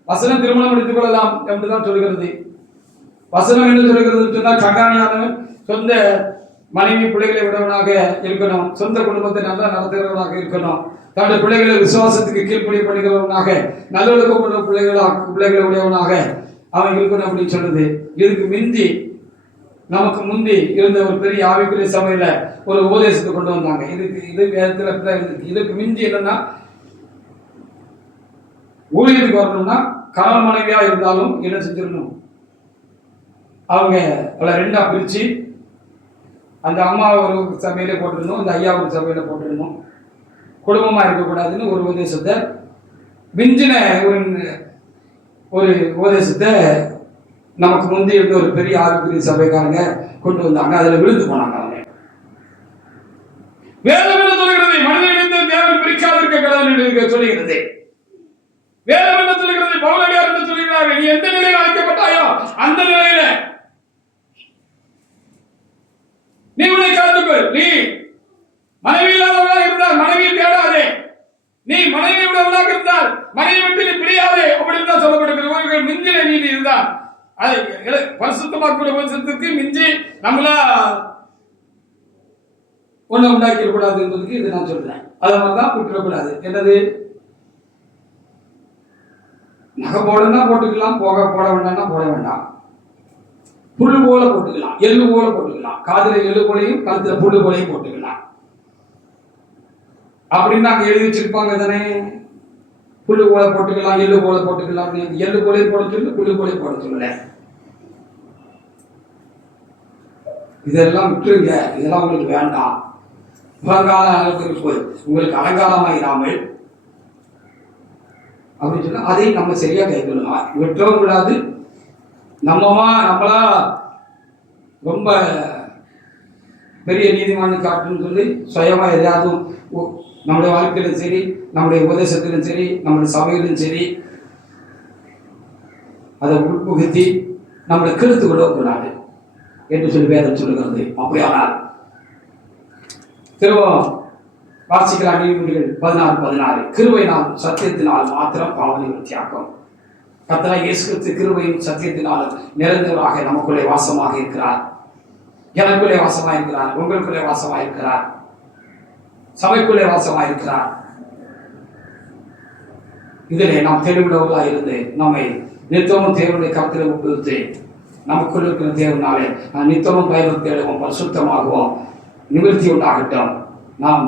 வசனம் திருமணம் எடுத்துக் கொள்ளலாம் என்றுதான் சொல்கிறது. வசனம் என்று சொல்கிறது சொன்னால் கங்காணியானவன் சொந்த மனைவி பிள்ளைகளை விடவனாக இருக்கணும். சொந்த குடும்பத்தை நல்லா நடத்துகிறவனாக இருக்கணும். தன்னுடைய பிள்ளைகளை விசுவாசத்துக்கு கீழ்ப்படி பண்ணுகிறவனாக நல்லொழுக்கம் கொண்ட பிள்ளைகளை உடையவனாக அவன் இருக்கணும் அப்படின்னு சொல்லுது. இதுக்கு மிந்தி நமக்கு முந்தி இருந்த ஒரு பெரிய ஆவிக்குரிய சபையில ஒரு உபதேசத்தை கொண்டு வந்தாங்க. இது வேதத்துல இதுக்கு மிந்தி என்னன்னா, ஊழியத்துக்கு வரணும்னா கணவன் மனைவியா இருந்தாலும் என்ன செஞ்சிடணும், அவங்க அவளை ரெண்டா பிரிச்சு அந்த அம்மா ஒரு சபையில போட்டிருந்தோம், இந்த ஐயா ஒரு சபையில போட்டிருந்தோம். குடும்பமா இருக்கக்கூடாதுன்னு ஒரு உபதேசத்தை மிஞ்சின ஒரு உபதேசத்தை நமக்கு முந்தைய இருந்த ஒரு பெரிய ஆவிக்குரிய சபைக்காரங்க கொண்டு வந்தாங்க. அதுல விழுந்து போனாங்க. அவங்க வேதம் என்ன சொல்கிறது? மனிதனிடத்தில் தேவன் பிரிக்காதிருக்க கடவுள் இருக்க சொல்லுகிறது. வேதம் என்ன சொல்கிறது? பவுலடியார் என்ன சொல்கிறார்? நீ எந்த நிலையில் அழைக்கப்பட்டாயோ அந்த நிலையில நீ உன்னை காத்துக்கொள். நீ மனைவி இல்லாதவனாக இருந்தால் மனைவியை தேடாதே. நீ மனைவி விடவனாக இருந்தால் மனைவி விட்டு நீ பிரியாதே அப்படின்னு தான் சொல்லப்பட்டிருக்கிறது. மிஞ்சின நீதி இருந்தால் அதை பரிசுத்தமாக்கூடிய பரிசுத்துக்கு மிஞ்சி நம்மளா ஒண்ணு உண்டாக்கிட கூடாது என்பதுக்கு இதை நான் சொல்றேன். அதை மாதிரிதான் விட்டுறக்கூடாது. என்னது, நகை போடணும்னா போட்டுக்கலாம், போட வேண்டாம்னா போட வேண்டாம். புல்லு போல போட்டுக்கலாம், எள்ளு போல போட்டுக்கலாம். காதுல எள்ளு போலையும் கழுத்துல புல்லு போலையும் போட்டுக்கலாம் அப்படின்னு அங்க எழுதி வச்சிருப்பாங்க தானே. புல்லு போல போட்டுக்கலாம், எள்ளு போல போட்டுக்கலாம். எள்ளு போலையும் போட சொல்லு, புல்லு போலையும் போட சொல்லல. இதெல்லாம் விட்டுருங்க. இதெல்லாம் உங்களுக்கு வேண்டாம். உங்களுக்கு அலங்காரமா இராமல் அப்படின்னு சொன்னா அதையும் நம்ம சரியா கைக்கொள்ளலாம். விட்டுறவும் கூடாது. நம்மளா ரொம்ப பெரிய நீதிமான் காட்டுன்னு சொல்லி சுயமா எதையாவது நம்முடைய வாழ்க்கையிலும் சரி, நம்முடைய உபதேசத்திலும் சரி, நம்முடைய சபையிலும் சரி அதை உட்புகுத்தி நம்மளை கெடுத்து விடக்கூடாது என்று சொல்லி வேதம் சொல்லுகிறது. அப்படியானால் திரும்ப வாசிக்கலாம். நீதிமொழிகள் 16:16 கிருபையினால் சத்தியத்தினால் மாத்திரம் பாவ நிவர்த்தியாகும். கர்த்தராகிய இயேசு கிறிஸ்து கிருபையும் சத்தியத்தினாலும் நிரந்தரமாக நமக்குள்ளே வாசமாக இருக்கிறார். எனக்குள்ளே வாசமாக இருக்கிறார், உங்களுக்குள்ளே வாசமாக இருக்கிறார், சபைக்குள்ளே வாசமாக இருக்கிறார். இதிலே நாம் தெளிவுள்ளவர்களாக இருந்து நம்மை நித்தமும் தேவனுடைய கருத்திலே உட்படுத்தி நமக்குள் இருக்கிற தேவனாலே நித்தமும் பயணம் தேடுவோம், பரிசுத்தமாகுவோம், நிவர்த்தி உண்டாகட்டும். நாம்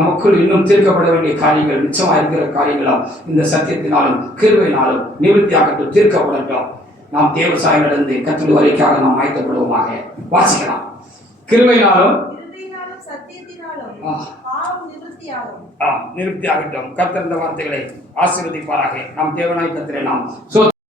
நமக்குள் இன்னும் தீர்க்கப்பட வேண்டிய காரியங்கள், மிச்சமாக இருக்கிற காரியங்களும் இந்த சத்தியத்தினாலும் கிருபையினாலும் நிவர்த்தியாகட்டும், தீர்க்கப்படட்டும். நாம் தேவசாயிலிருந்து கர்த்தருடைய வரைக்காக நாம் ஆயத்தப்படுவோமாக. வாசிக்கலாம். கிருபையினாலும் நிவர்த்தியாகட்டும். கர்த்தர் இந்த வார்த்தைகளை ஆசீர்வதிப்பாராக. நாம் தேவனாய் கர்த்தரை நாம்